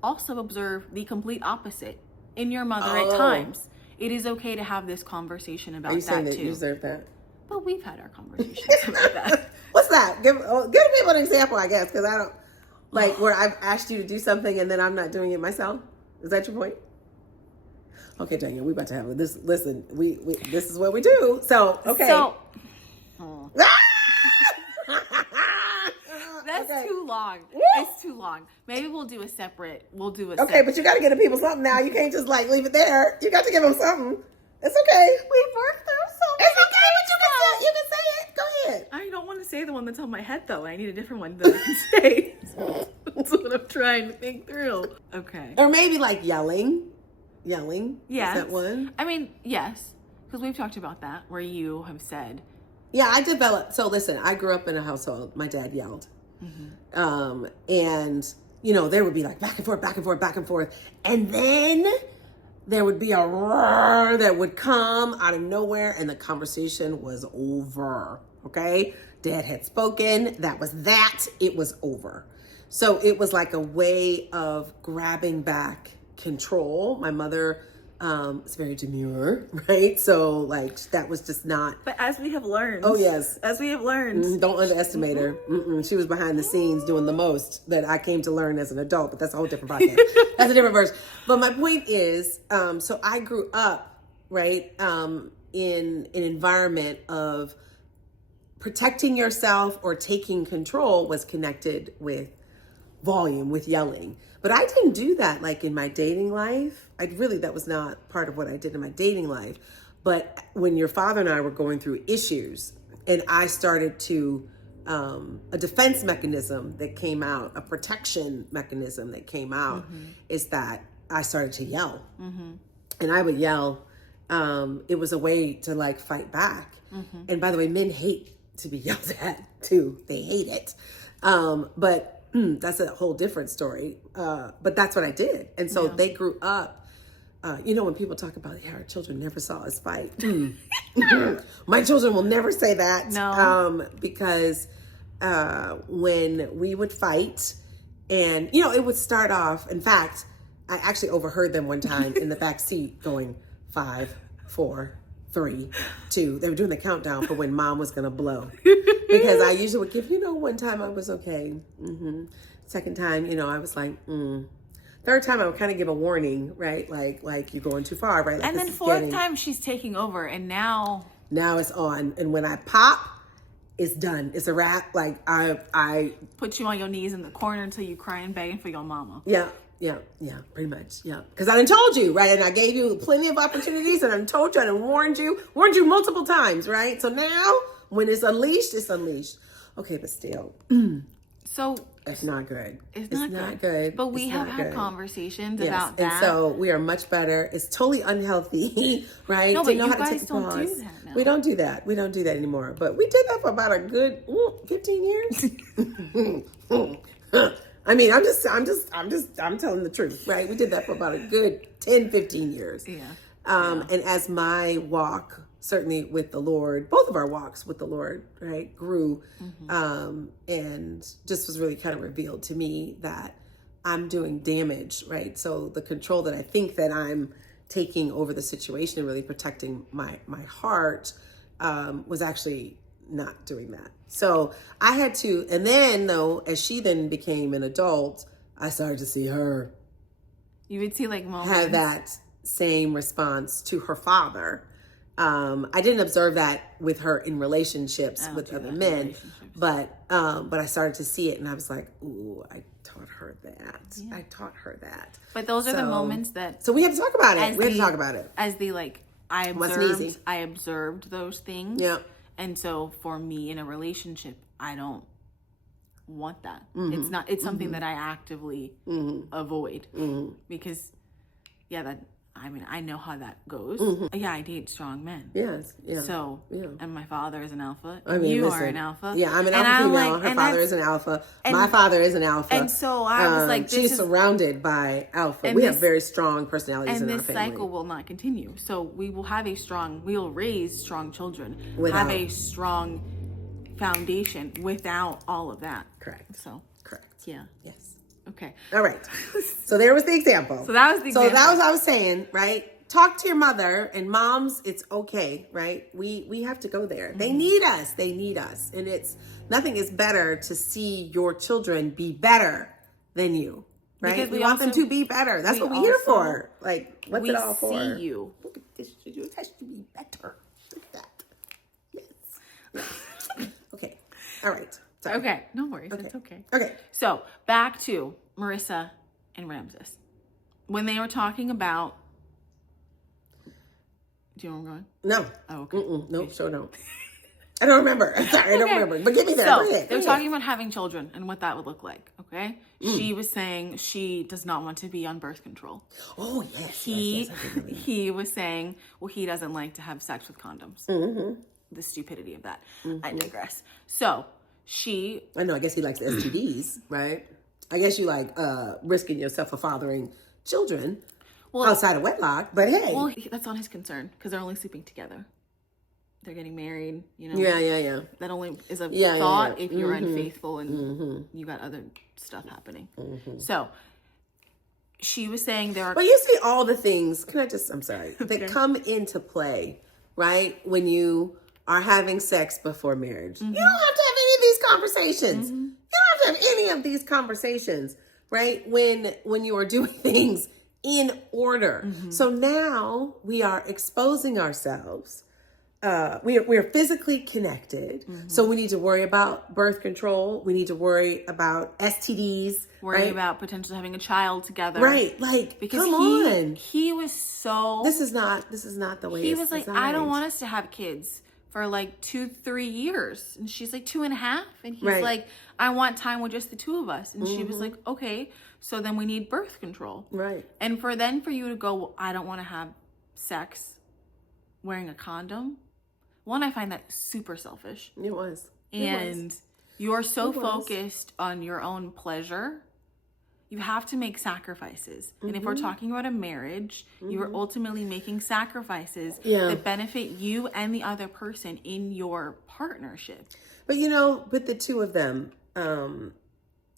also observe the complete opposite in your mother at times. It is okay to have this conversation about that too. Are you saying that you deserve that? But we've had our conversations about that. What's that? Give people an example, I guess, because I don't, like, where I've asked you to do something and then I'm not doing it myself. Is that your point? Okay, Daniel, we about to have this. Listen, we this is what we do. So, okay. So, that's too long. It's too long. Maybe we'll do a separate. Okay, but you got to give the people something now. You can't just like leave it there. You got to give them something. It's okay. We've worked through so It's okay, but you can say it. Go ahead. I don't want to say say the one that's on my head, though. I need a different one that I can say. That's what I'm trying to think through. Okay. Or maybe like yelling. Yes. Is that one? I mean, yes. Because we've talked about that, where you have said. Yeah, I developed. So listen, I grew up in a household. My dad yelled. And, you know, there would be like back and forth, back and forth, back and forth. And then there would be a roar that would come out of nowhere and the conversation was over. Okay? Dad had spoken. That was that. It was over. So it was like a way of grabbing back control. My mother is very demure, right? So like that was just not. But as we have learned. Oh, yes. As we have learned. Don't underestimate her. She was behind the scenes doing the most that I came to learn as an adult, but that's a whole different podcast. That's a different verse. But my point is, so I grew up, right, in an environment of protecting yourself or taking control was connected with volume, with yelling. But I didn't do that like in my dating life. That was not part of what I did in my dating life. But when your father and I were going through issues and I started to, a defense mechanism that came out, a protection mechanism that came out is that I started to yell. And I would yell. It was a way to like fight back. And by the way, men hate to be yelled at too. They hate it. But that's a whole different story. But that's what I did. And so they grew up, you know, when people talk about, our children never saw us fight. My children will never say that. No. Because when we would fight and, you know, it would start off. In fact, I actually overheard them one time in the back seat going 5, 4, 3, 2. They were doing the countdown for when mom was going to blow. Because I usually would give, you know, one time I was okay. Second time, you know, I was like, Third time I would kind of give a warning, right? Like you're going too far, right? Like, and then fourth time she's taking over and now it's on. And when I pop, it's done. It's a wrap. Like I put you on your knees in the corner until you crying begging for your mama. Yeah, pretty much. Yeah. Because I done told you, right? And I gave you plenty of opportunities and I done told you, I done warned you multiple times, right? So now when it's unleashed, it's unleashed. Okay, but still. So it's not good. It's not good. But we have had conversations about that. And so we are much better. It's totally unhealthy, right? No, but you guys don't do that now. We don't do that. We don't do that anymore. But we did that for about a good 15 years. I mean, I'm telling the truth, right? We did that for about a good 10, 15 years. Yeah. And as my walk, certainly with the Lord, both of our walks with the Lord, right, grew, and just was really kind of revealed to me that I'm doing damage, right? So the control that I think that I'm taking over the situation and really protecting my heart was actually not doing that. So I had to, and then though, as she then became an adult, I started to see her. You would see like moments. Have that same response to her father. I didn't observe that with her in relationships with other men, but I started to see it and I was like, ooh, I taught her that. Yeah. I taught her that. But those are the moments that. So we have to talk about it. We have to talk about it. As the I observed those things. Yeah. And so for me in a relationship, I don't want that. It's something that I actively avoid because I know how that goes. Yeah, I date strong men. Yes. Yeah. So, and my father is an alpha. You are an alpha. Yeah, I'm an alpha female. Her father is an alpha. My father is an alpha. And so I was like, she's surrounded by alpha. We have very strong personalities in our family. And this cycle will not continue. So we will raise strong children. Have a strong foundation without all of that. Correct. So. Correct. Yeah. Yes. Okay. All right. So there was the example. So that was the example. So that was what I was saying, right? Talk to your mother and moms. It's okay, right? We have to go there. They need us. They need us. And nothing is better to see your children be better than you, right? Because we want them to be better. That's what we're here for. Like, what's it all for? We see you. Look at this. You has to be better. Look at that. Yes. Okay. All right. Sorry. Okay, no worries. Okay. It's okay. Okay. So back to Marissa and Ramses. When they were talking about, do you know where I'm going? No. Oh, okay. Nope, sure don't. I don't remember. I'm sorry, I don't remember. But get me there. So, Go ahead. they were talking about having children and what that would look like, okay? She was saying she does not want to be on birth control. Oh, yes. He was saying, well, he doesn't like to have sex with condoms. Mm-hmm. The stupidity of that. I digress. So, I know, I guess he likes the STDs, right? I guess you like risking yourself for fathering children outside of wedlock, but hey. Well, that's not his concern because they're only sleeping together. They're getting married, you know. Yeah. That only is a thought if you're unfaithful and you got other stuff happening. So she was saying there are. But you see all the things. I'm sorry. That come into play, right? When you are having sex before marriage, you don't have to have any of these conversations. You don't have to have any of these conversations, right? When you are doing things in order. So now we are exposing ourselves. We are physically connected, so we need to worry about birth control. We need to worry about STDs. Worry about potentially having a child together, right? Like, because come on. He was so. This is not the way. He was like, I don't want us to have kids for like 2-3 years, and she's like 2.5, and he's like, I want time with just the two of us, and she was like, okay, so then we need birth control, right? And for you to go, well, I don't want to have sex wearing a condom. One, I find that super selfish. It was. And you're so focused on your own pleasure. You have to make sacrifices. And if we're talking about a marriage, you are ultimately making sacrifices that benefit you and the other person in your partnership. But with the two of them,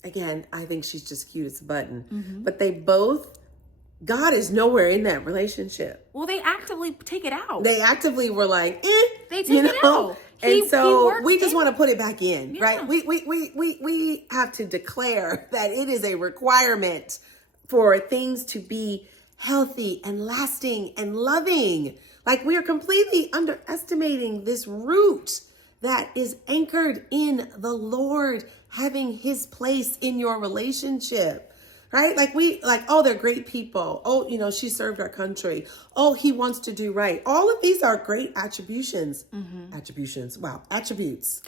again, I think she's just cute as a button. But they both, God is nowhere in that relationship. Well, they actively take it out. They actively were like, they take it out. And so we just want to put it back in, right? We have to declare that it is a requirement for things to be healthy and lasting and loving. Like, we are completely underestimating this root that is anchored in the Lord having his place in your relationship. Right? Oh, they're great people. Oh, she served our country. Oh, he wants to do right. All of these are great attributions. Wow. Attributes.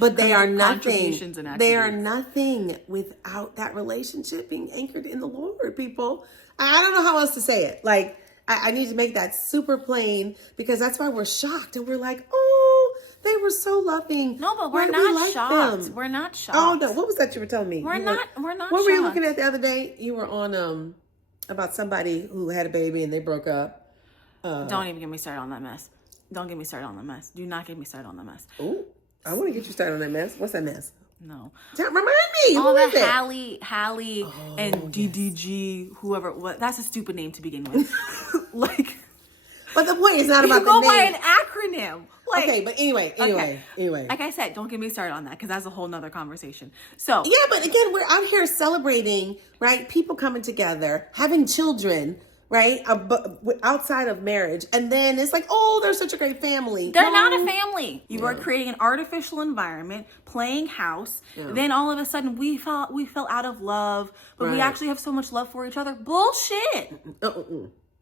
But they are nothing. They are nothing without that relationship being anchored in the Lord, people. I don't know how else to say it. Like, I need to make that super plain, because that's why we're shocked and we're like, oh, they were so loving. No, but we're not shocked. We're not shocked. Oh no, what was that you were telling me? We're not What shocked. were you looking at the other day? You were on about somebody who had a baby and they broke up. Don't even get me started on that mess. Don't get me started on the mess. Do not get me started on the mess. Oh, I want to get you started on that mess. What's that mess? No. Remind me. All Who is it? Hallie and DDG, whoever. What? That's a stupid name to begin with. But the point is not about the name. You go by an acronym. Okay, but anyway. Like I said, don't get me started on that, because that's a whole nother conversation. So yeah, but again, we're out here celebrating, right? People coming together, having children, right? Outside of marriage, and then it's like, oh, they're such a great family. They're not a family. You are creating an artificial environment, playing house. Yeah. Then all of a sudden, we fell out of love, but we actually have so much love for each other. Bullshit.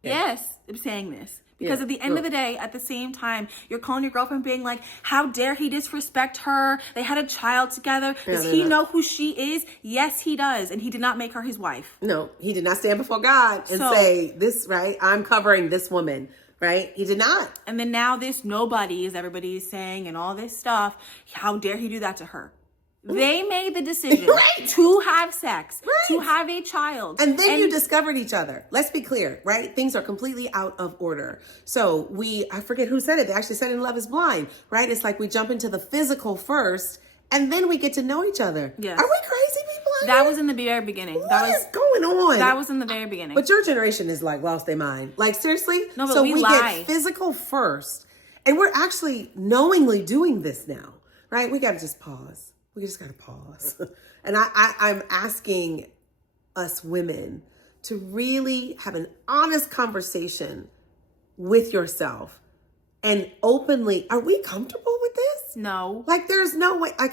Yes, I'm saying this. Because at the end of the day, at the same time, you're calling your girlfriend being like, how dare he disrespect her? They had a child together. Does he know who she is? Yes, he does. And he did not make her his wife. No, he did not stand before God and say, this, right? I'm covering this woman, right? He did not. And then now this nobody, as everybody is saying, and all this stuff, how dare he do that to her? They made the decision to have sex, to have a child. And then you discovered each other. Let's be clear, right? Things are completely out of order. So I forget who said it. They actually said in Love is Blind, right? It's like we jump into the physical first, and then we get to know each other. Yes. Are we crazy people out That here? was in the very beginning. What is going on? That was in the very beginning. But your generation is like lost their mind. Like, seriously? No, but so we lie. Get physical first. And we're actually knowingly doing this now, right? We got to just pause. We just got to pause. And I'm asking us women to really have an honest conversation with yourself and openly. Are we comfortable with this? No. Like, there's no way. Like,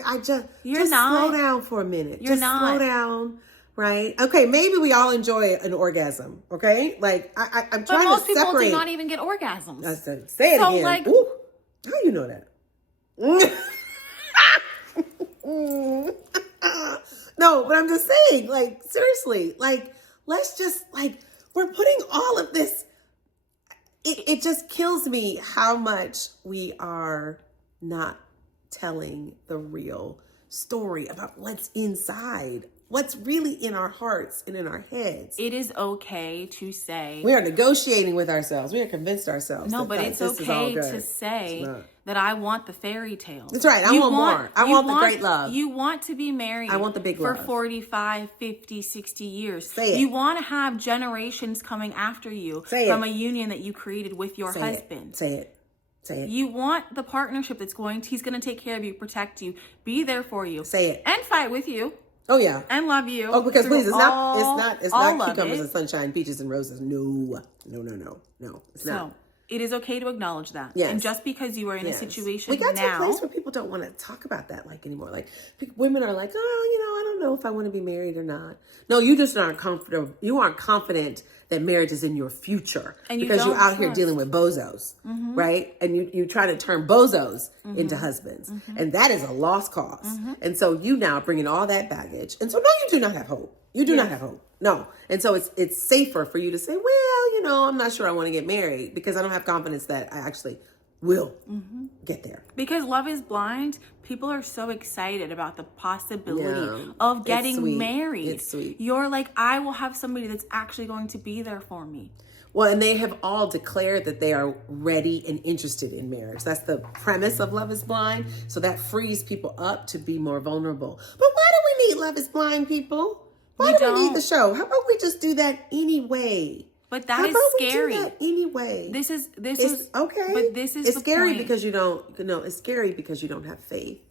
You're not. Slow down for a minute. You're just not. Slow down. Right? Okay, maybe we all enjoy an orgasm. Okay? Like, I'm trying to separate. But most people do not even get orgasms. Say it again. Like, ooh, how you know that? No, but I'm just saying, like, seriously, like, let's just, like, we're putting all of this. It just kills me how much we are not telling the real story about what's inside, what's really in our hearts and in our heads. It is okay to say. We are negotiating with ourselves. We are convinced ourselves. No, but it's okay to say that I want the fairy tale. That's right. I want more. I want the great love. You want to be married. I want the big for love. 45, 50, 60 years. Say it. You want to have generations coming after you from a union that you created with your husband. Say it. Say it. You want the partnership he's going to take care of you, protect you, be there for you. Say it. And fight with you. Oh yeah. And love you. Oh, because please, it's not cucumbers and sunshine, peaches and roses. No. It's not. It is okay to acknowledge that. Yes. And just because you are in a situation we got now, to a place where people don't want to talk about that like anymore. Like women are like, I don't know if I want to be married or not. No, you just aren't comfortable. You aren't confident that marriage is in your future and because you're out here dealing with bozos, right? And you try to turn bozos into husbands, and that is a lost cause. And so you now bring in all that baggage, and so no, you do not have hope. You do not have hope. No. And so it's safer for you to say, well, I'm not sure I want to get married because I don't have confidence that I actually will get there. Because Love is Blind, people are so excited about the possibility of getting married. It's sweet. You're like, I will have somebody that's actually going to be there for me. Well, and they have all declared that they are ready and interested in marriage. That's the premise of Love is Blind. So that frees people up to be more vulnerable. But why do we need Love is Blind, people? Why do we need the show? How about we just do that anyway? But that is scary. We do that anyway. This is okay. But this is it's the scary point. Because you don't. No, it's scary because you don't have faith.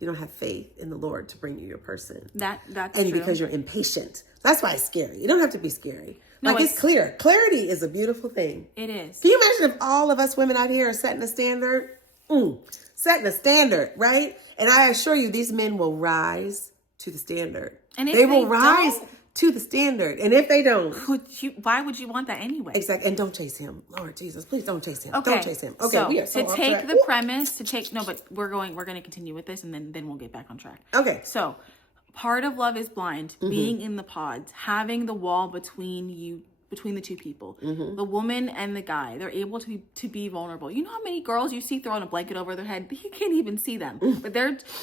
You don't have faith in the Lord to bring you your person. That's and true. Because you're impatient. That's why it's scary. You don't have to be scary. No, like it's clear. Clarity is a beautiful thing. It is. Can you imagine if all of us women out here are setting a standard? Setting a standard, right? And I assure you, these men will rise to the standard. And if they will rise to the standard. And if they don't, why would you want that anyway? Exactly. And don't chase him. Lord Jesus, please don't chase him. Okay. Don't chase him. Okay, so we are so to off take track. the premise, but we're going to continue with this and then we'll get back on track. Okay. So part of Love is Blind, being in the pods, having the wall between the two people, the woman and the guy, they're able to be vulnerable. You know how many girls you see throwing a blanket over their head? You can't even see them, but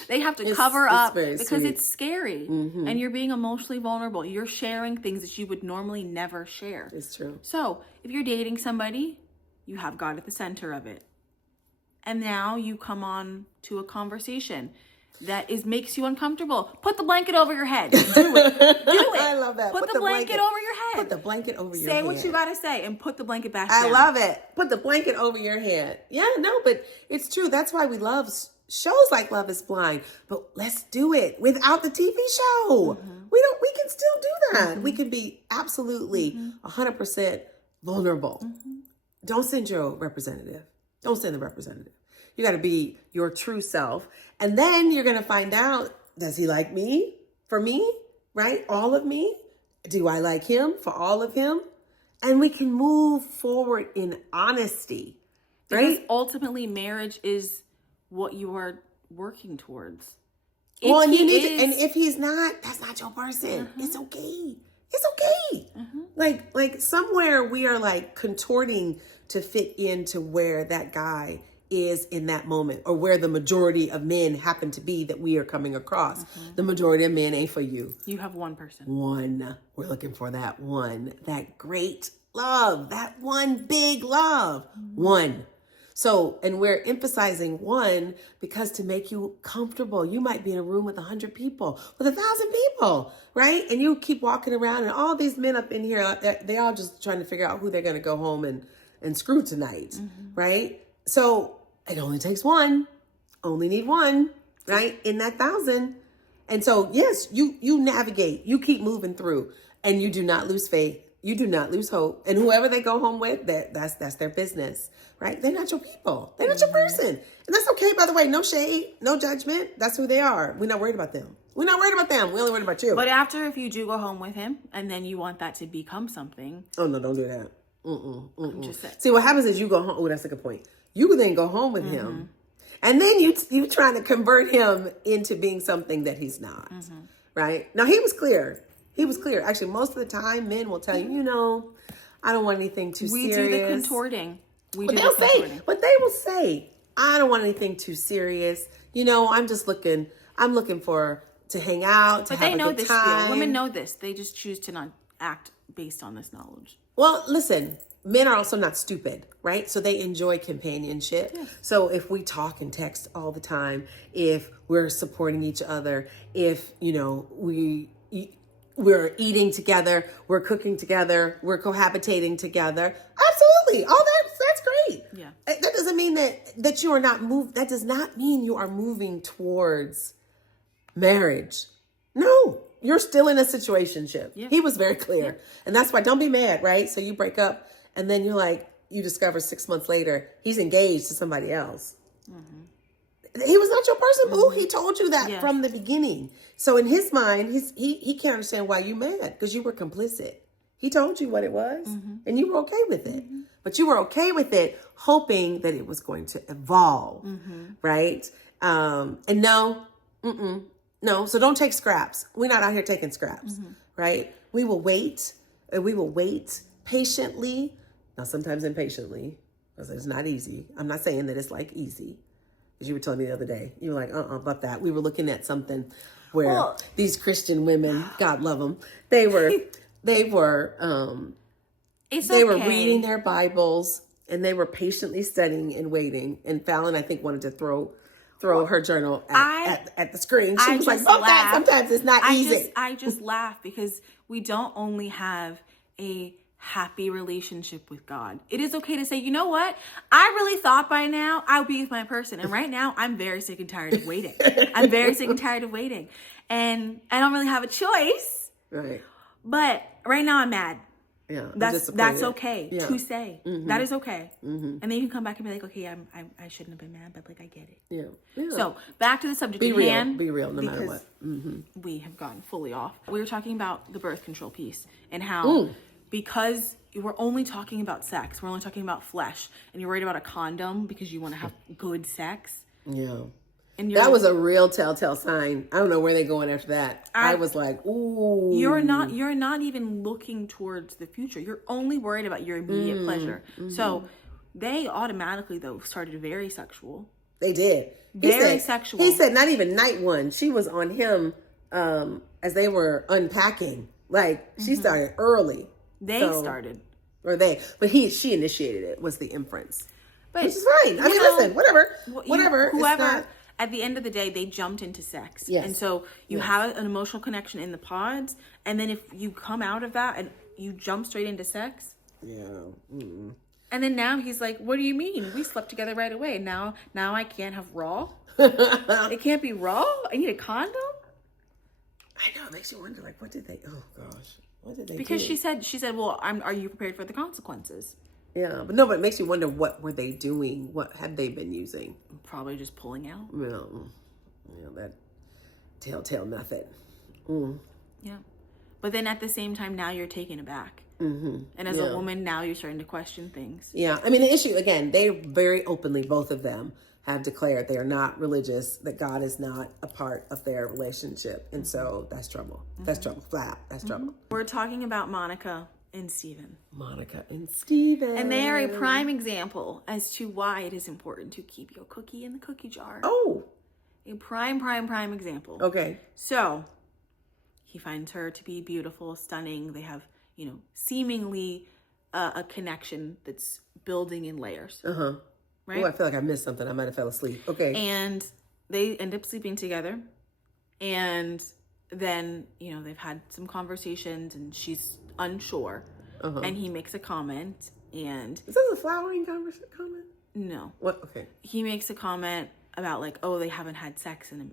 they have to cover up because sweet. it's scary, and you're being emotionally vulnerable. You're sharing things that you would normally never share. It's true. So if you're dating somebody, you have God at the center of it, and now you come on to a conversation that makes you uncomfortable. Put the blanket over your head. Do it. Do it. I love that. Put the blanket over your head. Put the blanket over your head. Say what you gotta say and put the blanket back down. I love it. Put the blanket over your head. Yeah, no, but it's true. That's why we love shows like Love is Blind. But let's do it without the TV show. We can still do that. We can be absolutely 100% vulnerable. Don't send your representative. Don't send the representative. You got to be your true self. And then you're going to find out, does he like me? For me? Right? All of me? Do I like him? For all of him? And we can move forward in honesty. Right? Because ultimately marriage is what you are working towards. And if he's not, that's not your person. It's okay. It's okay. Like somewhere we are like contorting to fit into where that guy is in that moment, or where the majority of men happen to be that we are coming across. The majority of men ain't for you. You have one person. One. We're looking for that one. That great love. That one big love. One. So, and we're emphasizing one because to make you comfortable. You might be in a room with 100 people, with 1,000 people, right? And you keep walking around and all these men up in here, they all just trying to figure out who they're going to go home and screw tonight, right? So it only takes one, only need one, right? In that 1,000. And so, yes, you navigate, you keep moving through, and you do not lose faith. You do not lose hope. And whoever they go home with, that's their business, right? They're not your people. They're not your person. And that's okay, by the way. No shade, no judgment. That's who they are. We're not worried about them. We're not worried about them. We're only worried about you. But after, if you do go home with him, and then you want that to become something. Oh, no, don't do that. I'm just saying. See, what happens is you go home. Oh, that's a good point. You can then go home with him. And then you trying to convert him into being something that he's not. Right? Now, he was clear. He was clear. Actually, most of the time, men will tell you, I don't want anything too serious. We do the contorting. But they will say, I don't want anything too serious. I'm looking to hang out, to have a good time. But they know this spiel. Women know this. They just choose to not act based on this knowledge. Well, listen, men are also not stupid, right? So they enjoy companionship. Yes. So if we talk and text all the time, if we're supporting each other, if, we're eating together, we're cooking together, we're cohabitating together, absolutely. All that's great. Yeah. That doesn't mean that you are not that does not mean you are moving towards marriage. No, you're still in a situationship. Yeah. He was very clear. Yeah. And that's why, don't be mad, right? So you break up and then you discover 6 months later, he's engaged to somebody else. He was not your person, boo. He told you that from the beginning. So in his mind, he can't understand why you mad, because you were complicit. He told you what it was, and you were okay with it. But you were okay with it, hoping that it was going to evolve, right? And no. So don't take scraps. We're not out here taking scraps, right? We will wait, and we will wait patiently. Now, sometimes impatiently, because it's not easy. I'm not saying that it's easy. As you were telling me the other day, you were like, about that. We were looking at something where these Christian women, God love them, they were reading their Bibles, and they were patiently studying and waiting. And Falyn, I think, wanted to throw her journal at the screen. She was like, sometimes it's not easy. I just laugh because we don't only have a happy relationship with God. It is okay to say, you know what? I really thought by now I would be with my person. And right now I'm very sick and tired of waiting. I'm very sick and tired of waiting. And I don't really have a choice. Right. But right now I'm mad. Yeah. That's okay to say. That is okay. And then you can come back and be like, okay, I shouldn't have been mad, but I get it. Yeah. So back to the subject at hand. Be real no matter what. We have gotten fully off. We were talking about the birth control piece and how because we're only talking about sex, we're only talking about flesh, and you're worried about a condom because you want to have good sex. Yeah. And that was a real telltale sign. I don't know where they're going after that. I was like, ooh. You're not even looking towards the future. You're only worried about your immediate pleasure. So they automatically, though, started very sexual. They did. Very sexual. He said not even night one. She was on him as they were unpacking. She started early. She initiated it, was the inference. But, which is fine. I mean, listen, whatever. Whoever, at the end of the day, they jumped into sex. Yes. And so you have an emotional connection in the pods, and then if you come out of that and you jump straight into sex. Yeah. Mm-mm. And then now he's like, what do you mean? We slept together right away. Now I can't have raw? It can't be raw? I need a condom? I know. It makes you wonder, what did they, oh gosh. What did they because do? she said, well, are you prepared for the consequences? Yeah, but it makes you wonder, what were they doing? What had they been using? Probably just pulling out. That telltale method. Yeah. But then at the same time, now you're taken aback. And as a woman, now you're starting to question things. Yeah. I mean, the issue, again, they very openly, both of them, have declared they are not religious, that God is not a part of their relationship. And so that's trouble. That's trouble. Flat. That's trouble. We're talking about Monica and Steven. And they are a prime example as to why it is important to keep your cookie in the cookie jar. Oh. A prime example. Okay. So he finds her to be beautiful, stunning. They have, seemingly a connection that's building in layers. Right? Oh, I feel like I missed something. I might have fell asleep. Okay. And they end up sleeping together. And then, they've had some conversations and she's unsure. And he makes a comment and... Is this a flowering comment? No. What? Okay. He makes a comment about they haven't had sex in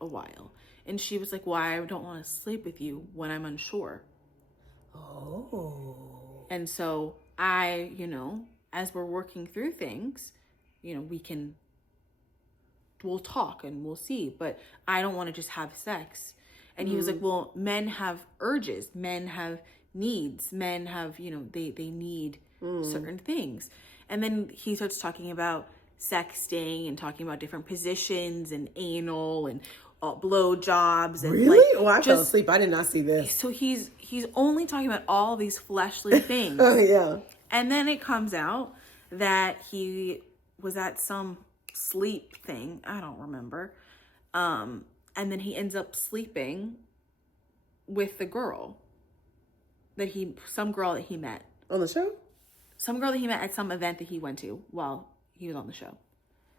a while. And she was like, well, I don't want to sleep with you when I'm unsure. Oh. And so as we're working through things, we'll talk and we'll see, but I don't want to just have sex. And he was like, well, men have urges, men have needs, men have, they need certain things. And then he starts talking about sexting and talking about different positions and anal and blow jobs. And Really? like, Oh, I fell asleep. I did not see this. So he's only talking about all these fleshly things. Oh, yeah. And then it comes out that he was at some sleep thing. I don't remember. And then he ends up sleeping with the girl some girl that he met. On the show? Some girl that he met at some event that he went to while he was on the show.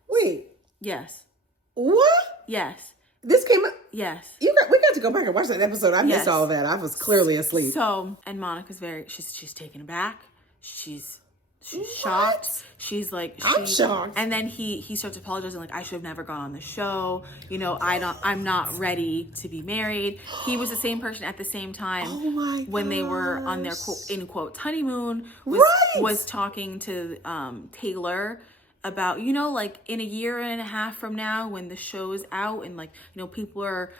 Wait. Yes. What? Yes. This came up? Yes. We got to go back and watch that episode. I missed all of that. I was clearly asleep. So, and Monica's she's taken aback. She's shocked. She's like, I'm shocked. And then he starts apologizing, like, I should have never gone on the show. You know, I'm not ready to be married. He was the same person at the same time when they were on their quote, in quote honeymoon, was talking to Taylor about, you know, like in a year and a half from now when the show's out and like, you know, people are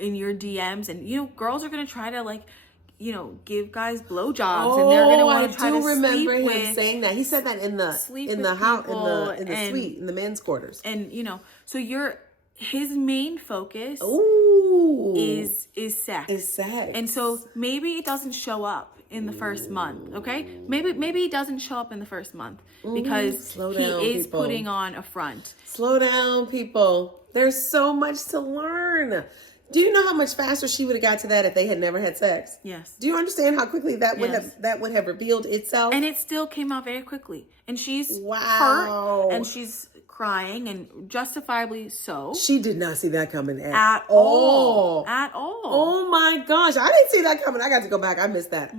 in your DMs and, you know, girls are going to try to like, you know, give guys blowjobs and they're going to want to try to sleep with. I do remember him saying that. He said that in the suite, in the men's quarters. And, you know, so his main focus is sex. Is sex. And so maybe it doesn't show up in the first month, okay? Maybe he doesn't show up in the first month because he is putting on a front. Slow down, people. There's so much to learn. Do you know how much faster she would have got to that if they had never had sex? Yes. Do you understand how quickly that would have revealed itself? And it still came out very quickly. And she's hurt and she's crying and justifiably so. She did not see that coming at all. At all. Oh my gosh. I didn't see that coming. I got to go back. I missed that.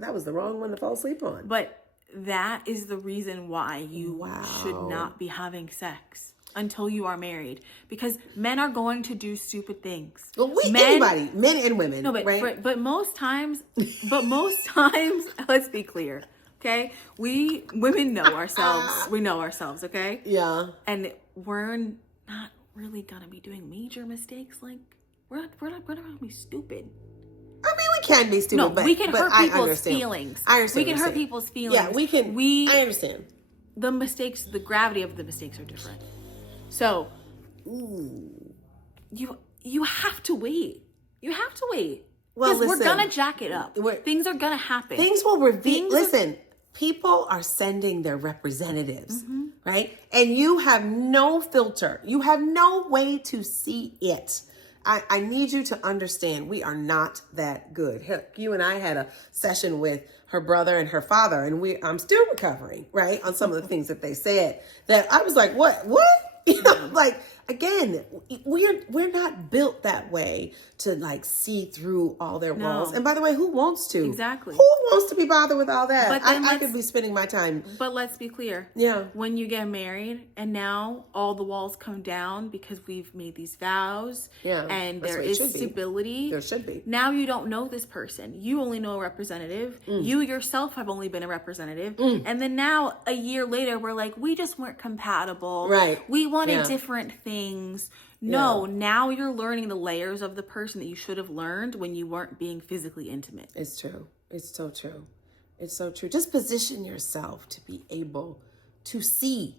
That was the wrong one to fall asleep on. But that is the reason why you should not be having sex until you are married, because men are going to do stupid things. Well, anybody, men and women. No, but right? but most times, let's be clear, okay? We women know ourselves. We know ourselves, okay? Yeah. And we're not really gonna be doing major mistakes. Like we're not gonna be stupid. I mean, we can be stupid, no, but we can hurt people's feelings. I understand. We can hurt people's feelings. Yeah, we can. I understand. The mistakes, the gravity of the mistakes are different. So, you have to wait. You have to wait. Well, listen, we're gonna jack it up. Things are gonna happen. Things will reveal. Listen, people are sending their representatives, right? And you have no filter. You have no way to see it. I need you to understand we are not that good. Heck, you and I had a session with her brother and her father, and I'm still recovering, right, on some of the things that they said that I was like, what? You know, like, again, we're not built that way to like see through all their walls. And by the way, who wants to? Exactly. Who wants to be bothered with all that? But I could be spending my time. But let's be clear. Yeah. When you get married and now all the walls come down because we've made these vows. Yeah. And there is stability. There should be. Now you don't know this person. You only know a representative. You yourself have only been a representative. And then now a year later, we're like, we just weren't compatible. Right. We wanted different things. No, now you're learning the layers of the person that you should have learned when you weren't being physically intimate. It's true. It's so true. It's so true. Just position yourself to be able to see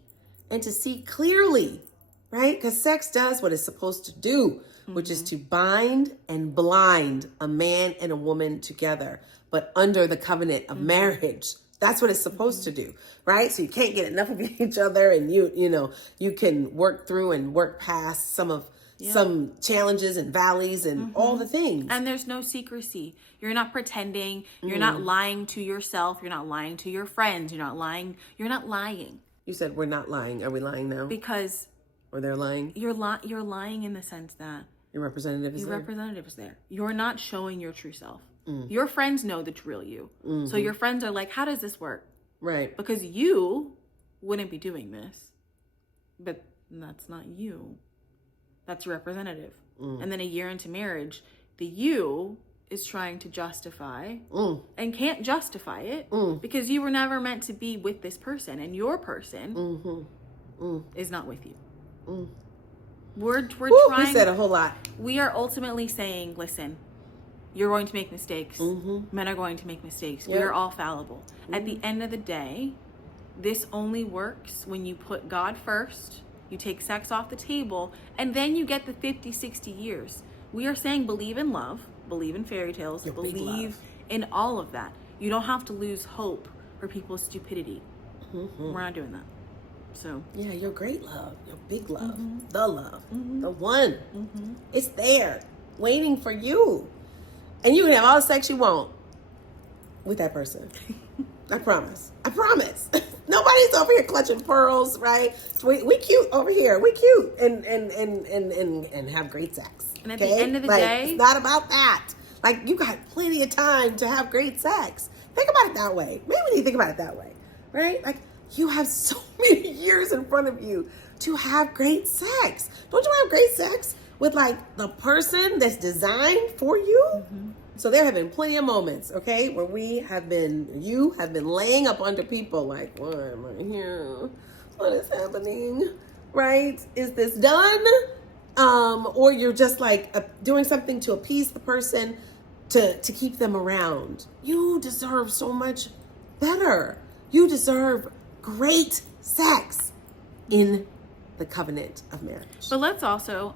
and to see clearly, right? Because sex does what it's supposed to do, which is to bind and blind a man and a woman together, but under the covenant of marriage. That's what it's supposed to do, right? So you can't get enough of each other, and you can work through and work past some challenges and valleys and all the things. And there's no secrecy. You're not pretending. You're not lying to yourself. You're not lying to your friends. You're not lying. You said we're not lying. Are we lying now? Because or they're lying? You're lying in the sense that your representative is there. You're not showing your true self. Your friends know the real you. So your friends are like, how does this work? Right. Because you wouldn't be doing this. But that's not you. That's your representative. And then a year into marriage, the you is trying to justify and can't justify it because you were never meant to be with this person, and your person is not with you. We're trying. We said a whole lot. We are ultimately saying, listen, you're going to make mistakes. Men are going to make mistakes. Yep. We are all fallible. At the end of the day, this only works when you put God first, you take sex off the table, and then you get the 50, 60 years. We are saying believe in love, believe in fairy tales, believe in all of that. You don't have to lose hope for people's stupidity. We're not doing that. So yeah, your great love, your big love, the love, the one. It's there, waiting for you. And you can have all the sex you want with that person. I promise. I promise. Nobody's over here clutching pearls, right? We cute over here. We cute and have great sex. And at the end of the day, it's not about that. Like, you got plenty of time to have great sex. Think about it that way. Maybe we need to think about it that way, right? Like, you have so many years in front of you to have great sex. Don't you have great sex with, like, the person that's designed for you? So there have been plenty of moments, okay, where you have been laying up under people like, why am I here? What is happening? Right? Is this done? Or you're just like doing something to appease the person to keep them around. You deserve so much better. You deserve great sex in the covenant of marriage. But let's also,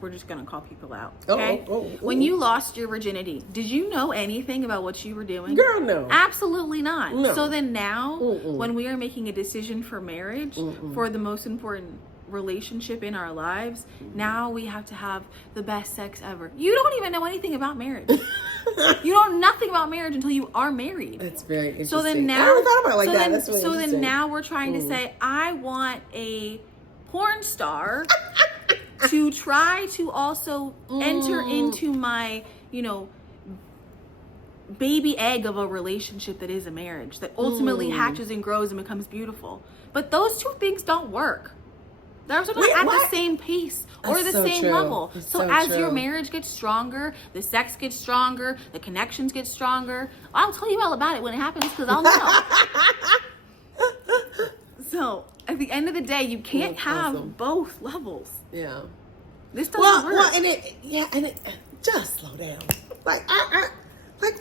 we're just going to call people out, okay? When you lost your virginity, did you know anything about what you were doing? Girl, no. Absolutely not. No. So then now, when we are making a decision for marriage, for the most important relationship in our lives, now we have to have the best sex ever. You don't even know anything about marriage. You know nothing about marriage until you are married. That's very interesting. So then now, I never thought about it like that. That's really interesting. then now we're trying to say, I want a porn star to try to also enter into my, baby egg of a relationship that is a marriage that ultimately hatches and grows and becomes beautiful. But those two things don't work. They're also not at the same pace or the same level. So as your marriage gets stronger, the sex gets stronger, the connections get stronger. I'll tell you all about it when it happens because I'll know. So at the end of the day, you can't have both levels. Yeah. This doesn't work. Well, and it just slow down. Like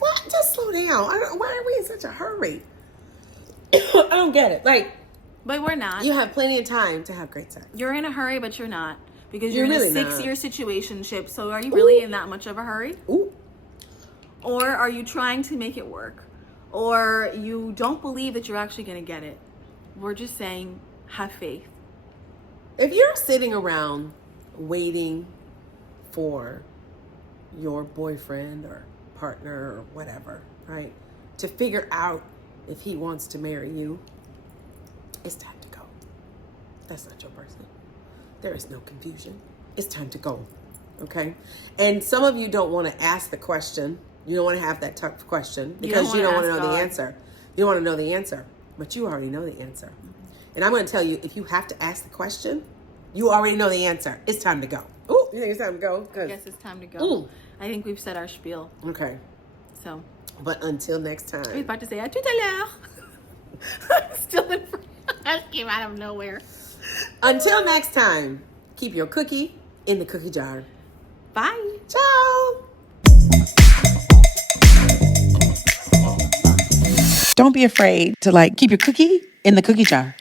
what? Just slow down. Why are we in such a hurry? I don't get it. Like, but we're not. You have plenty of time to have great sex. You're in a hurry, but you're not. Because you're really in a 6-year situationship. So are you really in that much of a hurry? Ooh. Or are you trying to make it work? Or you don't believe that you're actually going to get it? We're just saying, have faith. If you're sitting around waiting for your boyfriend or partner or whatever, right, to figure out if he wants to marry you, it's time to go. That's not your person. There is no confusion. It's time to go, okay? And some of you don't want to ask the question. You don't want to have that tough question because you don't want to know the answer. You don't want to know the answer, but you already know the answer. And I'm going to tell you, if you have to ask the question, you already know the answer. It's time to go. Ooh, you think it's time to go? Yes, it's time to go. I think we've said our spiel. Okay. So. But until next time. I was about to say, à tout à l'heure. Still in front. That came out of nowhere. Until next time, keep your cookie in the cookie jar. Bye. Ciao. Don't be afraid to keep your cookie in the cookie jar.